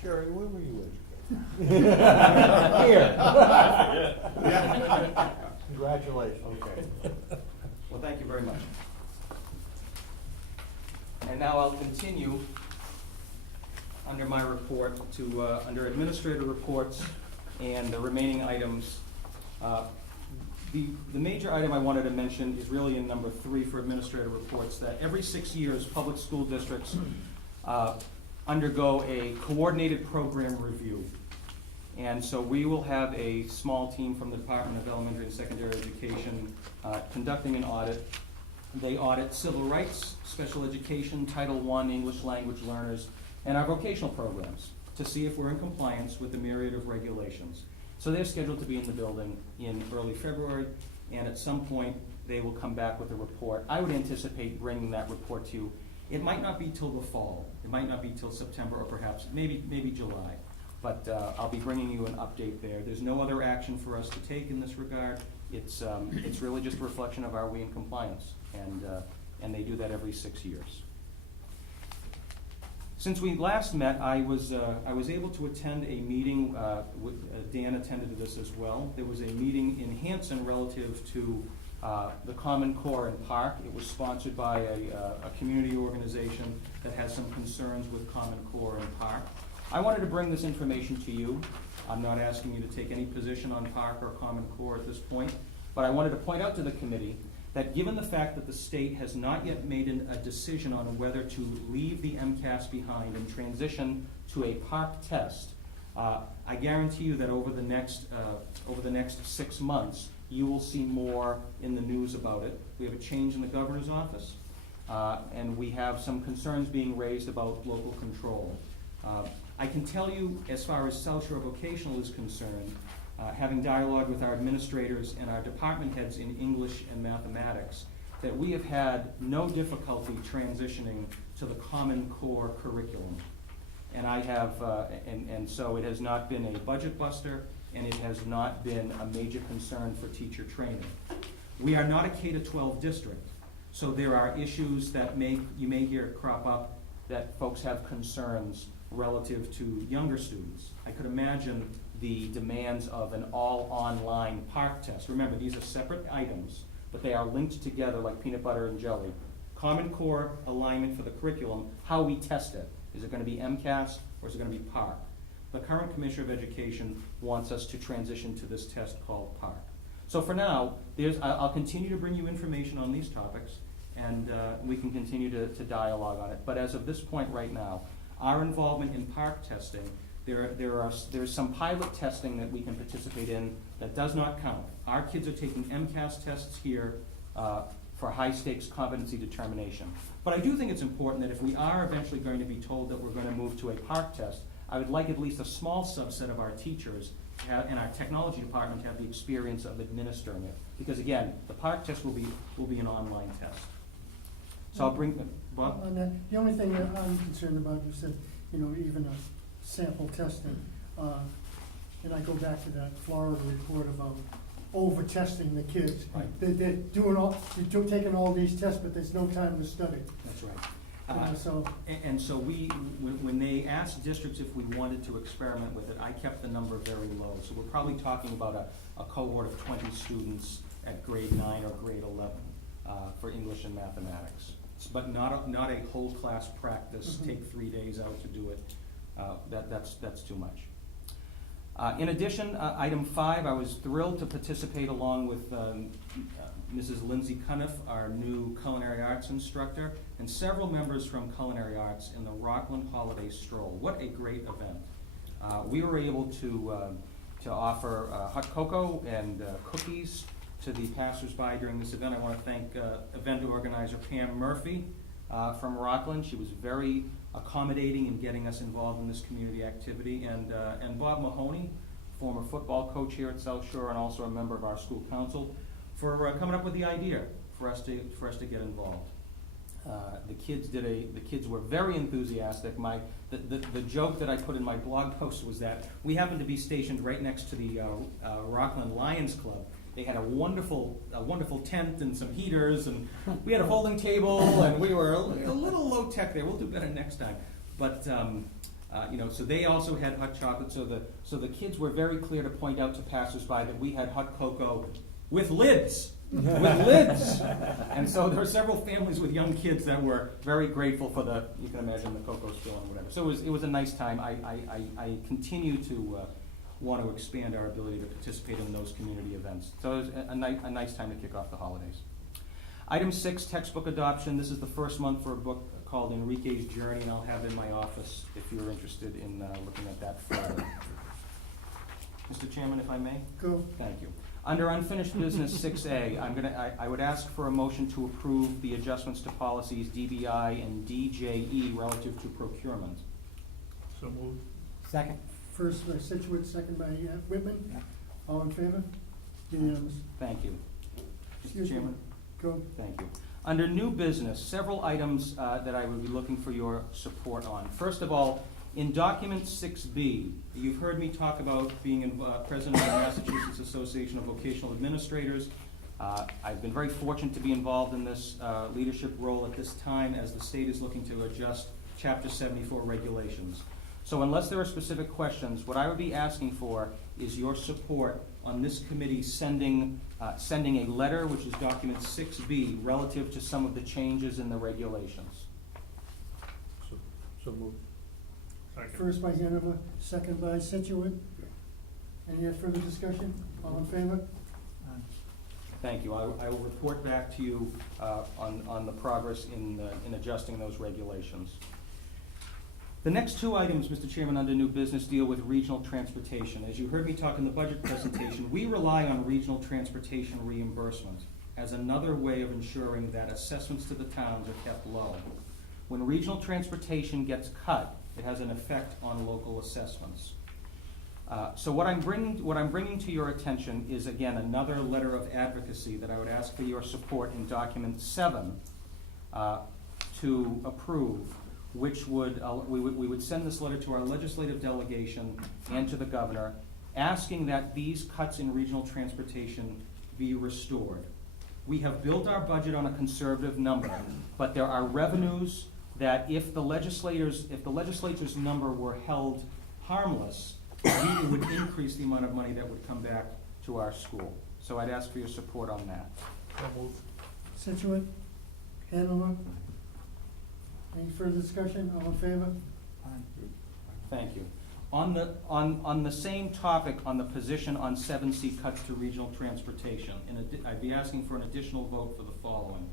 Jerry, where were you educated? Here. Congratulations. Okay. Well, thank you very much. And now I'll continue under my report to, under administrative reports and the remaining items. The major item I wanted to mention is really in number 3 for administrative reports, that every 6 years, public school districts undergo a coordinated program review. And so we will have a small team from the Department of Elementary and Secondary Education conducting an audit. They audit civil rights, special education, Title I, English language learners, and our vocational programs to see if we're in compliance with the myriad of regulations. So they're scheduled to be in the building in early February, and at some point, they will come back with a report. I would anticipate bringing that report to you. It might not be till the fall. It might not be till September, or perhaps maybe July. But I'll be bringing you an update there. There's no other action for us to take in this regard. It's really just a reflection of are we in compliance, and they do that every 6 years. Since we last met, I was able to attend a meeting. Dan attended this as well. There was a meeting in Hanson relative to the Common Core and Park. It was sponsored by a community organization that has some concerns with Common Core and Park. I wanted to bring this information to you. I'm not asking you to take any position on Park or Common Core at this point, but I wanted to point out to the committee that given the fact that the state has not yet made a decision on whether to leave the MCAS behind and transition to a Park test, I guarantee you that over the next 6 months, you will see more in the news about it. We have a change in the governor's office, and we have some concerns being raised about local control. I can tell you, as far as South Shore Vocational is concerned, having dialogue with our administrators and our department heads in English and mathematics, that we have had no difficulty transitioning to the Common Core curriculum. And I have, and so it has not been a budget buster, and it has not been a major concern for teacher training. We are not a K-12 district, so there are issues that you may hear crop up that folks have concerns relative to younger students. I could imagine the demands of an all-online Park test. Remember, these are separate items, but they are linked together like peanut butter and jelly. Common Core alignment for the curriculum, how we test it. Is it going to be MCAS or is it going to be Park? The current Commissioner of Education wants us to transition to this test called Park. So for now, I'll continue to bring you information on these topics, and we can continue to dialogue on it. But as of this point right now, our involvement in Park testing, there's some pilot testing that we can participate in that does not count. Our kids are taking MCAS tests here for high-stakes competency determination. But I do think it's important that if we are eventually going to be told that we're going to move to a Park test, I would like at least a small subset of our teachers and our technology department to have the experience of administering it. Because again, the Park test will be an online test. So I'll bring, Bob? On that, the only thing that I'm concerned about is that, even a sample testing, and I go back to that Florida report about over-testing the kids. Right. They're taking all these tests, but there's no time to study. That's right. So, And so when they asked districts if we wanted to experiment with it, I kept the number very low. So we're probably talking about a cohort of 20 students at grade 9 or grade 11 for English and mathematics. But not a whole class practice, take 3 days out to do it. That's too much. In addition, item 5, I was thrilled to participate along with Mrs. Lindsay Cuniff, our new culinary arts instructor, and several members from culinary arts in the Rockland Holiday Stroll. What a great event. We were able to offer hot cocoa and cookies to the passersby during this event. I want to thank event organizer Pam Murphy from Rockland. She was very accommodating in getting us involved in this community activity, and Bob Mahoney, former football coach here at South Shore and also a member of our school council, for coming up with the idea for us to get involved. The kids were very enthusiastic. The joke that I put in my blog post was that we happened to be stationed right next to the Rockland Lions Club. They had a wonderful tent and some heaters, and we had a folding table, and we were a little low tech there. We'll do better next time. But so they also had hot chocolate. So the kids were very clear to point out to passersby that we had hot cocoa with lids. With lids. And so there were several families with young kids that were very grateful for you can imagine the cocoa spill and whatever. So it was a nice time. I continue to want to expand our ability to participate in those community events. So it was a nice time to kick off the holidays. Item 6, textbook adoption. This is the first month for a book called Enrique's Journey, and I'll have it in my office if you're interested in looking at that further. Mr. Chairman, if I may? Go. Thank you. Under unfinished business 6A, I would ask for a motion to approve the adjustments to policies DBI and DJE relative to procurement. So moved. Second. First by Situate, second by Whitman. Yeah. All in favor? Unanimous. Thank you. Excuse Mr. me. Chairman? Go. Thank you. Under new business, several items that I would be looking for your support on. First of all, in document 6B, you've heard me talk about being president of the Massachusetts Association of Vocational Administrators. I've been very fortunate to be involved in this leadership role at this time as the state is looking to adjust Chapter 74 regulations. So unless there are specific questions, what I would be asking for is your support on this committee sending a letter, which is document 6B, relative to some of the changes in the regulations. So moved. First by Hanover, second by Situate. Any further discussion? All in favor? Thank you. I will report back to you on the progress in adjusting those regulations. The next two items, Mr. Chairman, under new business deal with regional transportation. As you heard me talk in the budget presentation, we rely on regional transportation reimbursement as another way of ensuring that assessments to the towns are kept low. When regional transportation gets cut, it has an effect on local assessments. So what I'm bringing to your attention is, again, another letter of advocacy that I would ask for your support in document 7 to approve, which would we would send this letter to our legislative delegation and to the governor, asking that these cuts in regional transportation be restored. We have built our budget on a conservative number, but there are revenues that if the legislature's number were held harmless, we would increase the amount of money that would come back to our school. So I'd ask for your support on that. So moved. Situate, Hanover. Any further discussion? All in favor? Thank you. On the same topic, on the position on 7C cuts to regional transportation, I'd be asking for an additional vote for the following.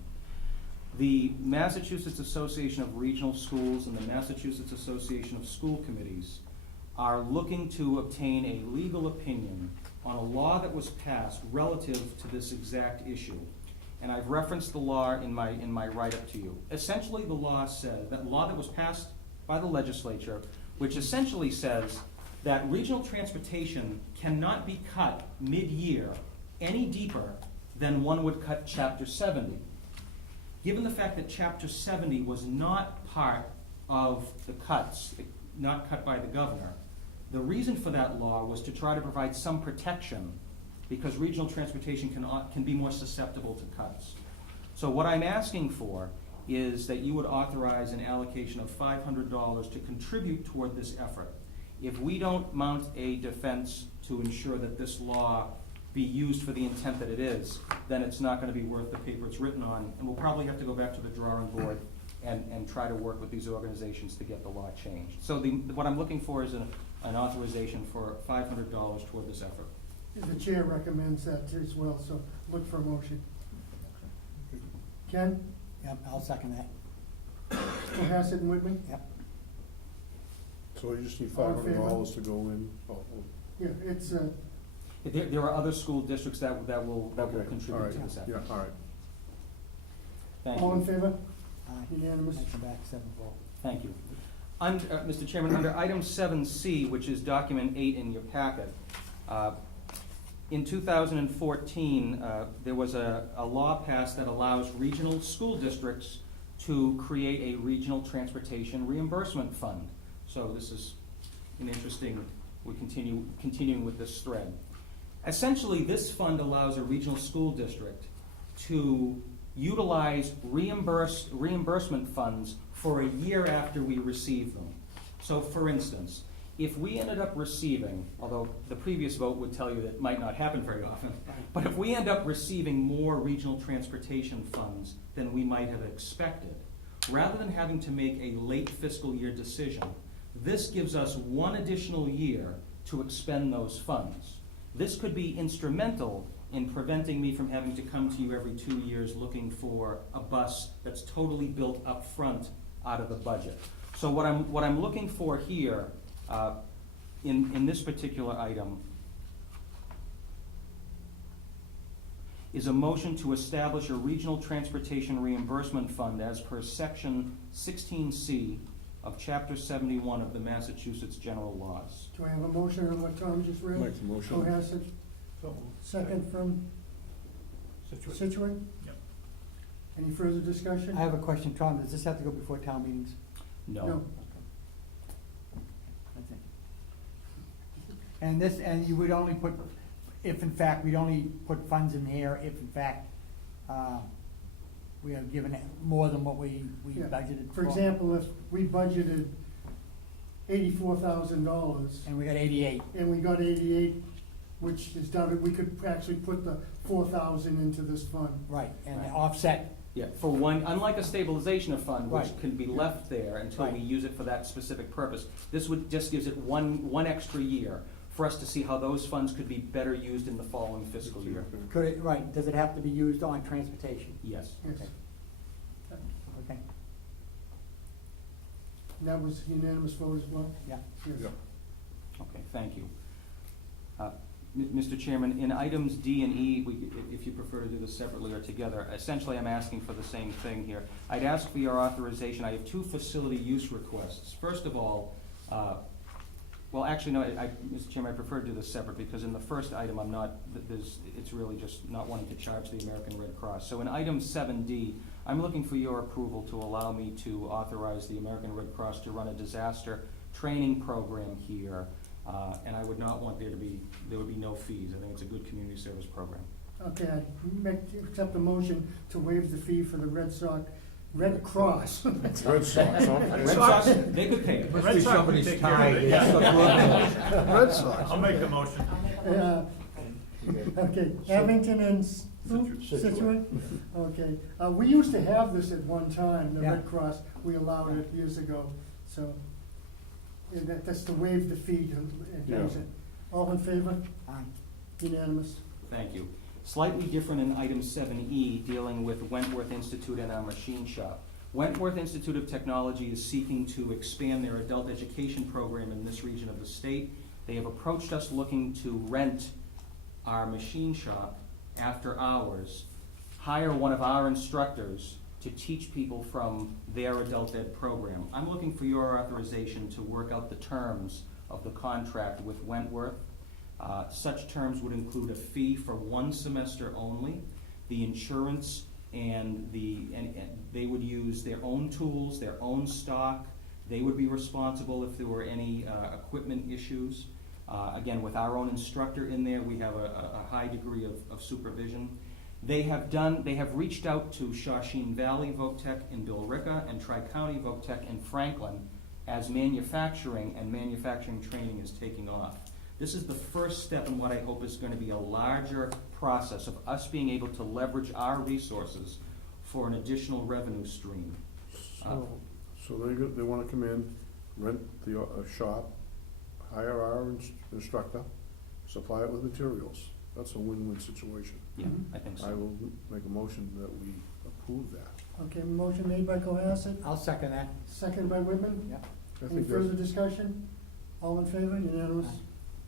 The Massachusetts Association of Regional Schools and the Massachusetts Association of School Committees are looking to obtain a legal opinion on a law that was passed relative to this exact issue. And I've referenced the law in my write-up to you. Essentially, the law says, that law that was passed by the legislature, which essentially says that regional transportation cannot be cut mid-year any deeper than one would cut Chapter 70. Given the fact that Chapter 70 was not part of the cuts, not cut by the governor, the reason for that law was to try to provide some protection because regional transportation can be more susceptible to cuts. So what I'm asking for is that you would authorize an allocation of $500 to contribute toward this effort. If we don't mount a defense to ensure that this law be used for the intent that it is, then it's not going to be worth the paper it's written on, and we'll probably have to go back to the drawing board and try to work with these organizations to get the law changed. So what I'm looking for is an authorization for $500 toward this effort. The chair recommends that as well, so look for a motion. Ken? Yep, I'll second that. Cohasset and Whitman? Yep. So you just need All in favor? $500 to go in? Yeah, it's, There are other school districts that will Okay, all contribute right, to this effort. yeah, all right. Thank all in you. favor? Aye. Unanimous. Come back 7-4. Thank you. Mr. Chairman, under item 7C, which is document 8 in your packet, in 2014, there was a law passed that allows regional school districts to create a regional transportation reimbursement fund. So this is an interesting, we're continuing with this thread. Essentially, this fund allows a regional school district to utilize reimbursement funds for a year after we receive them. So for instance, if we ended up receiving, although the previous vote would tell you that might not happen very often, but if we end up receiving more regional transportation funds than we might have expected, rather than having to make a late fiscal year decision, this gives us one additional year to expend those funds. This could be instrumental in preventing me from having to come to you every 2 years looking for a bus that's totally built up front out of the budget. So what I'm looking for here, in this particular item, is a motion to establish a regional transportation reimbursement fund as per section 16C of chapter 71 of the Massachusetts General Laws. Do I have a motion on what Tom just read? Make the motion. Cohasset, second from Situate? Yep. Any further discussion? I have a question, Tom, does this have to go before town meetings? No. That's it. And this, and you would only put, if in fact, we'd only put funds in here if in fact, we are given it more than what we Yeah. budgeted For example, if we budgeted $84,000 And we got 88. and we got 88, which is done, we could actually put the 4,000 into this fund. Right, and Right. offset, Yeah, for one, unlike a stabilization of fund, which Right. can be left there until we Right. use it for that specific purpose, this would, just gives it one extra year for us to see how those funds could be better used in the following fiscal year. could it, right, does it have to be used on transportation? Yes. Yes. Okay. Okay, And that was unanimous vote as well? yeah. Yes. Yeah. Okay, thank you. Mr. Chairman, in items D and E, if you prefer to do this separately or together, essentially I'm asking for the same thing here. I'd ask for your authorization. I have 2 facility use requests. First of all, well, actually, no, Mr. Chairman, I prefer to do this separate because in the first item, I'm not, it's really just not wanting to charge the American Red Cross. So in item 7D, I'm looking for your approval to allow me to authorize the American Red Cross to run a disaster training program here. And I would not want there would be no fees. I think it's a good community service program. Okay, I accept the motion to waive the fee for the Red Cross. Red Sox, huh? Red Sox, they could pay it. Red Must be Sox would somebody's take care of tie. it. It's subliminal. Red Sox. I'll make the motion. Okay, Abington and Situate? Okay, we used to have this at one time, the Yeah. Red Cross, we allowed it years ago, so, and that's to waive the fee to use Yeah. it. All in favor? Aye. Unanimous. Thank you. Slightly different in item 7E, dealing with Wentworth Institute and our machine shop. Wentworth Institute of Technology is seeking to expand their adult education program in this region of the state. They have approached us looking to rent our machine shop after hours, hire one of our instructors to teach people from their adult ed program. I'm looking for your authorization to work out the terms of the contract with Wentworth. Such terms would include a fee for 1 semester only, the insurance, and they would use their own tools, their own stock. They would be responsible if there were any equipment issues. Again, with our own instructor in there, we have a high degree of supervision. They have reached out to Shawshene Valley Voctech in Billerica and Tri-County Voctech in Franklin as manufacturing training is taking off. This is the first step in what I hope is going to be a larger process of us being able to leverage our resources for an additional revenue stream. So they wanna come in, rent the shop, hire our instructor, supply it with materials. That's a win-win situation. Yeah, I think I so. will make a motion that we approve that. Okay, motion made by Cohasset, I'll second that. second by Whitman. Yeah. I Any think further that's, discussion? All in favor? Unanimous.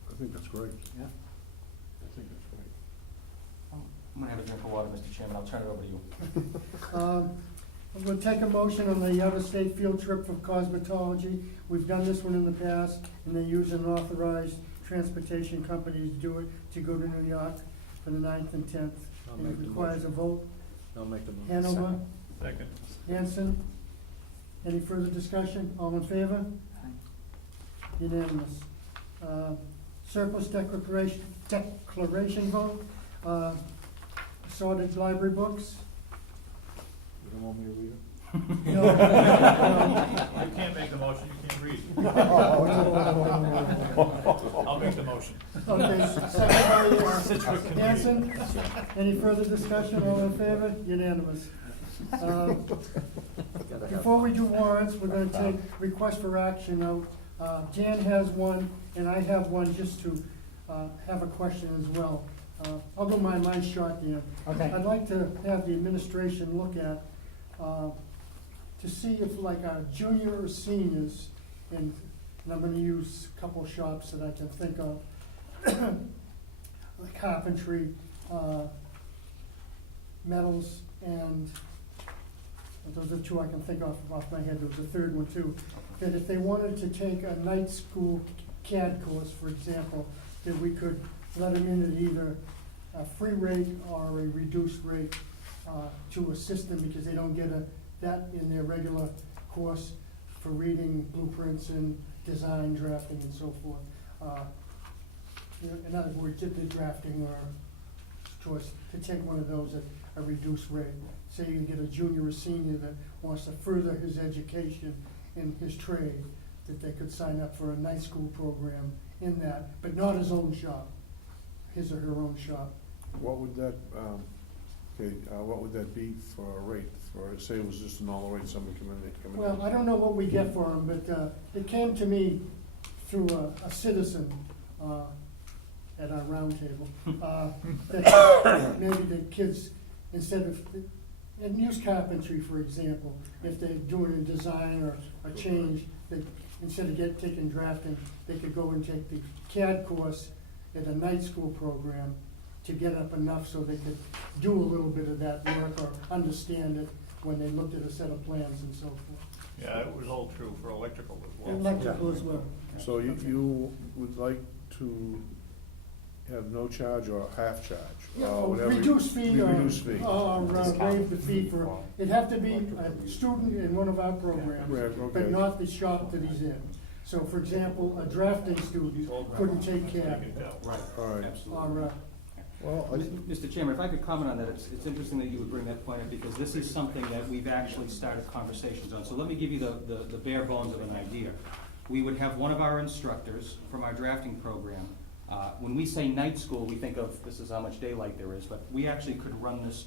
I think that's great. Yeah. I think that's great. I'm gonna have a drink of water, Mr. Chairman. I'll turn it over to you. We'll take a motion on the out-of-state field trip for cosmetology. We've done this one in the past, and they use an authorized transportation company to do it, to go to New York for the 9th and 10th. I'll And make it the requires a motion. vote. I'll make the motion. Hanover, Second. Hanson. Any further discussion? All in favor? Unanimous. Surplus declaration vote, assorted library books. You don't want me to read it? No. You can't make the motion, you can't read. No. I'll make the motion. Okay, second by Situate Committee. Hanson. Any further discussion? All in favor? Unanimous. Before we do warrants, we're gonna take request for action out. Jan has one, and I have one just to have a question as well. I'll go mine short, Dan. Okay. I'd like to have the administration look at, to see if like our junior or seniors, and I'm gonna use a couple shops that I can think of, like carpentry, metals, and those are two I can think of off my head. There was a third one too. That if they wanted to take a night school CAD course, for example, that we could let them in at either a free rate or a reduced rate to assist them, because they don't get that in their regular course for reading blueprints and design, drafting, and so forth. In other words, if they're drafting or choice to take one of those at a reduced rate. Say you get a junior or senior that wants to further his education in his trade, that they could sign up for a night school program in that, but not his own shop, his or her own shop. What would that, what would that be for a rate, for, say it was just a normal rate, someone come in? Well, I don't know what we get for them, but it came to me through a citizen at our round table, that maybe the kids, instead of, and use carpentry, for example, if they're doing a design or a change, that instead of taking drafting, they could go and take the CAD course at a night school program to get up enough so they could do a little bit of that work or understand it when they looked at a set of plans and so forth. Yeah, it was all true for electrical as well. Electrical as well. So you would like to have no charge or half charge? Whatever. Reduced fee or Reduced fee. waive the fee for, it'd have to be a student in one of our programs, Right, okay. but not the shop that he's in. So for example, a drafting student couldn't take CAD. Right. All right. Absolutely. Or, Well, Mr. Chairman, if I could comment on that, it's interesting that you would bring that point up, because this is something that we've actually started conversations on. So let me give you the bare bones of an idea. We would have one of our instructors from our drafting program. When we say night school, we think of this is how much daylight there is, but we actually could run this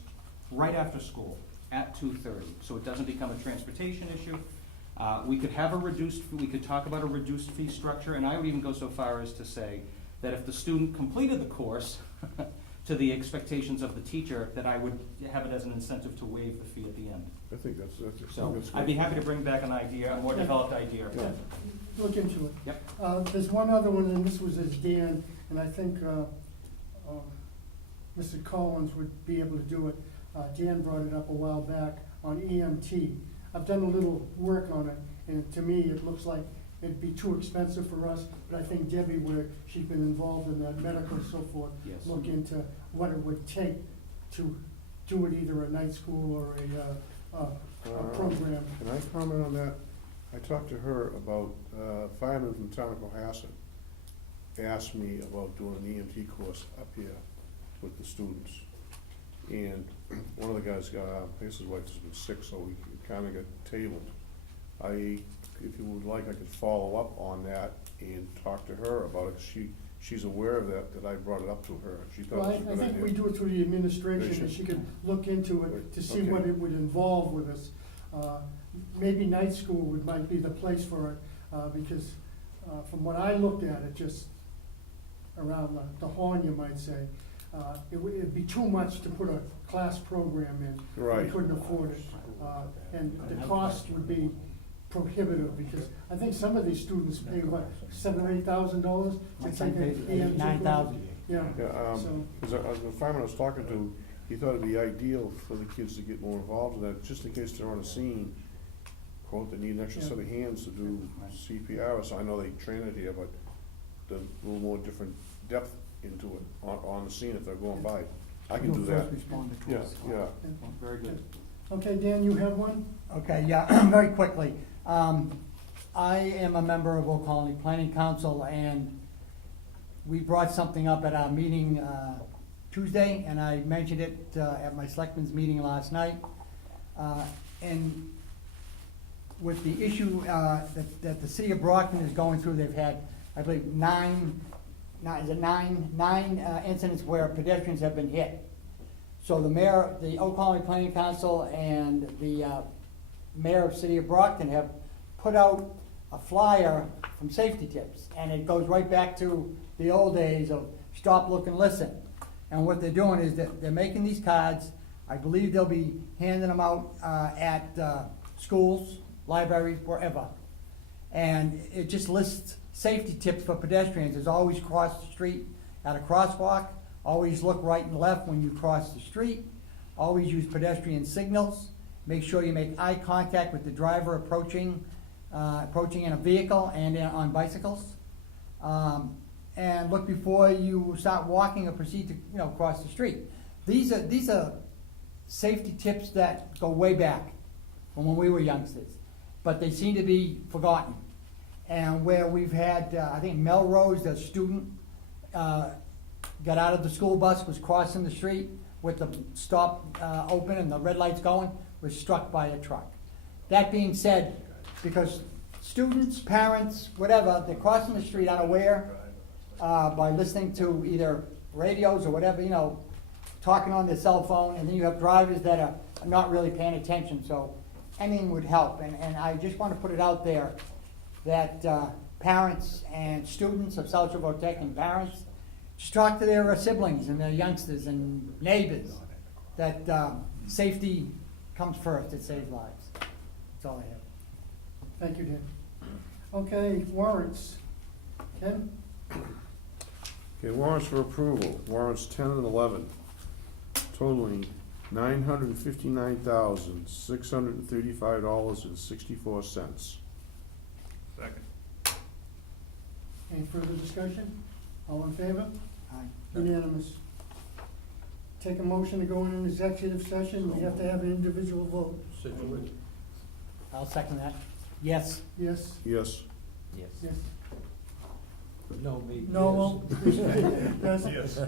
right after school at 2:30, so it doesn't become a transportation issue. We could have we could talk about a reduced fee structure, and I would even go so far as to say that if the student completed the course to the expectations of the teacher, that I would have it as an incentive to waive the fee at the end. I think that's So good. I'd be happy to bring back an idea, a more developed idea. yeah, look into it. Yep. There's one other one, and this was as Dan, and I think Mr. Collins would be able to do it. Dan brought it up a while back on EMT. I've done a little work on it, and to me, it looks like it'd be too expensive for us, but I think Debbie, where she's been involved in that medical and so forth, Yes. look into what it would take to do it either a night school or a program. Can I comment on that? I talked to her about, firemen from the town of Cohasset asked me about doing an EMT course up here with the students. And one of the guys got, I guess his wife has been sick, so we kinda got tabled. If you would like, I could follow up on that and talk to her about it, 'cause she's aware of that I brought it up to her. She thought Well, it was a I good think idea. we do it through the administration, and she could look into it to see what Okay. it would involve with us. Maybe night school might be the place for it, because from what I looked at, it just around the horn, you might say, it'd be too much to put a class program in. Right. We couldn't afford it, and the cost would be prohibitive, because I think some of these students pay, what, $7,000 or $8,000 to My take son an pays EMT? $9,000. Yeah, Yeah, so, because the fireman I was talking to, he thought it'd be ideal for the kids to get more involved in that, just in case they're on a scene, quote, they need an extra set of hands to do CPR, so I know they train it here, but the little more different depth into it on the scene if they're going by. I can do that. First responder Yeah, course. yeah. Very good. Okay, Dan, you have one? Okay, yeah, very quickly. I am a member of Old Colony Planning Council, and we brought something up at our meeting Tuesday, and I mentioned it at my selectmen's meeting last night. And with the issue that the city of Brockton is going through, they've had, I believe, nine incidents where pedestrians have been hit. So the mayor, the Old Colony Planning Council, and the mayor of city of Brockton have put out a flyer from safety tips, and it goes right back to the old days of stop, look, and listen. And what they're doing is that they're making these cards. I believe they'll be handing them out at schools, libraries, wherever. And it just lists safety tips for pedestrians. Is always cross the street at a crosswalk, always look right and left when you cross the street, always use pedestrian signals, make sure you make eye contact with the driver approaching in a vehicle and on bicycles. And look before you start walking or proceed to cross the street. These are safety tips that go way back from when we were youngsters, but they seem to be forgotten. And where we've had, I think Melrose, the student got out of the school bus, was crossing the street with the stop open and the red lights going, was struck by a truck. That being said, because students, parents, whatever, they're crossing the street unaware by listening to either radios or whatever, talking on their cell phone, and then you have drivers that are not really paying attention, so anything would help. And I just want to put it out there that parents and students of South Shore Tech and parents just talk to their siblings and their youngsters and neighbors that safety comes first. It saves lives. That's all I have. Thank you, Dan. Okay, warrants. Ken? Okay, warrants for approval, warrants 10 and 11, totaling $959,635.64. Second. Any further discussion? All in favor? Aye. Unanimous. Take a motion to go in an executive session. We have to have an individual vote. Situate. I'll second that. Yes. Yes? Yes. Yes. Yes. No, me. No? Yes? Yes.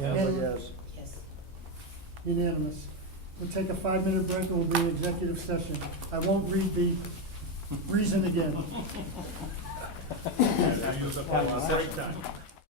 Yes. Unanimous. We'll take a 5-minute break and we'll be in executive session. I won't read the reason again. I use up all my break time.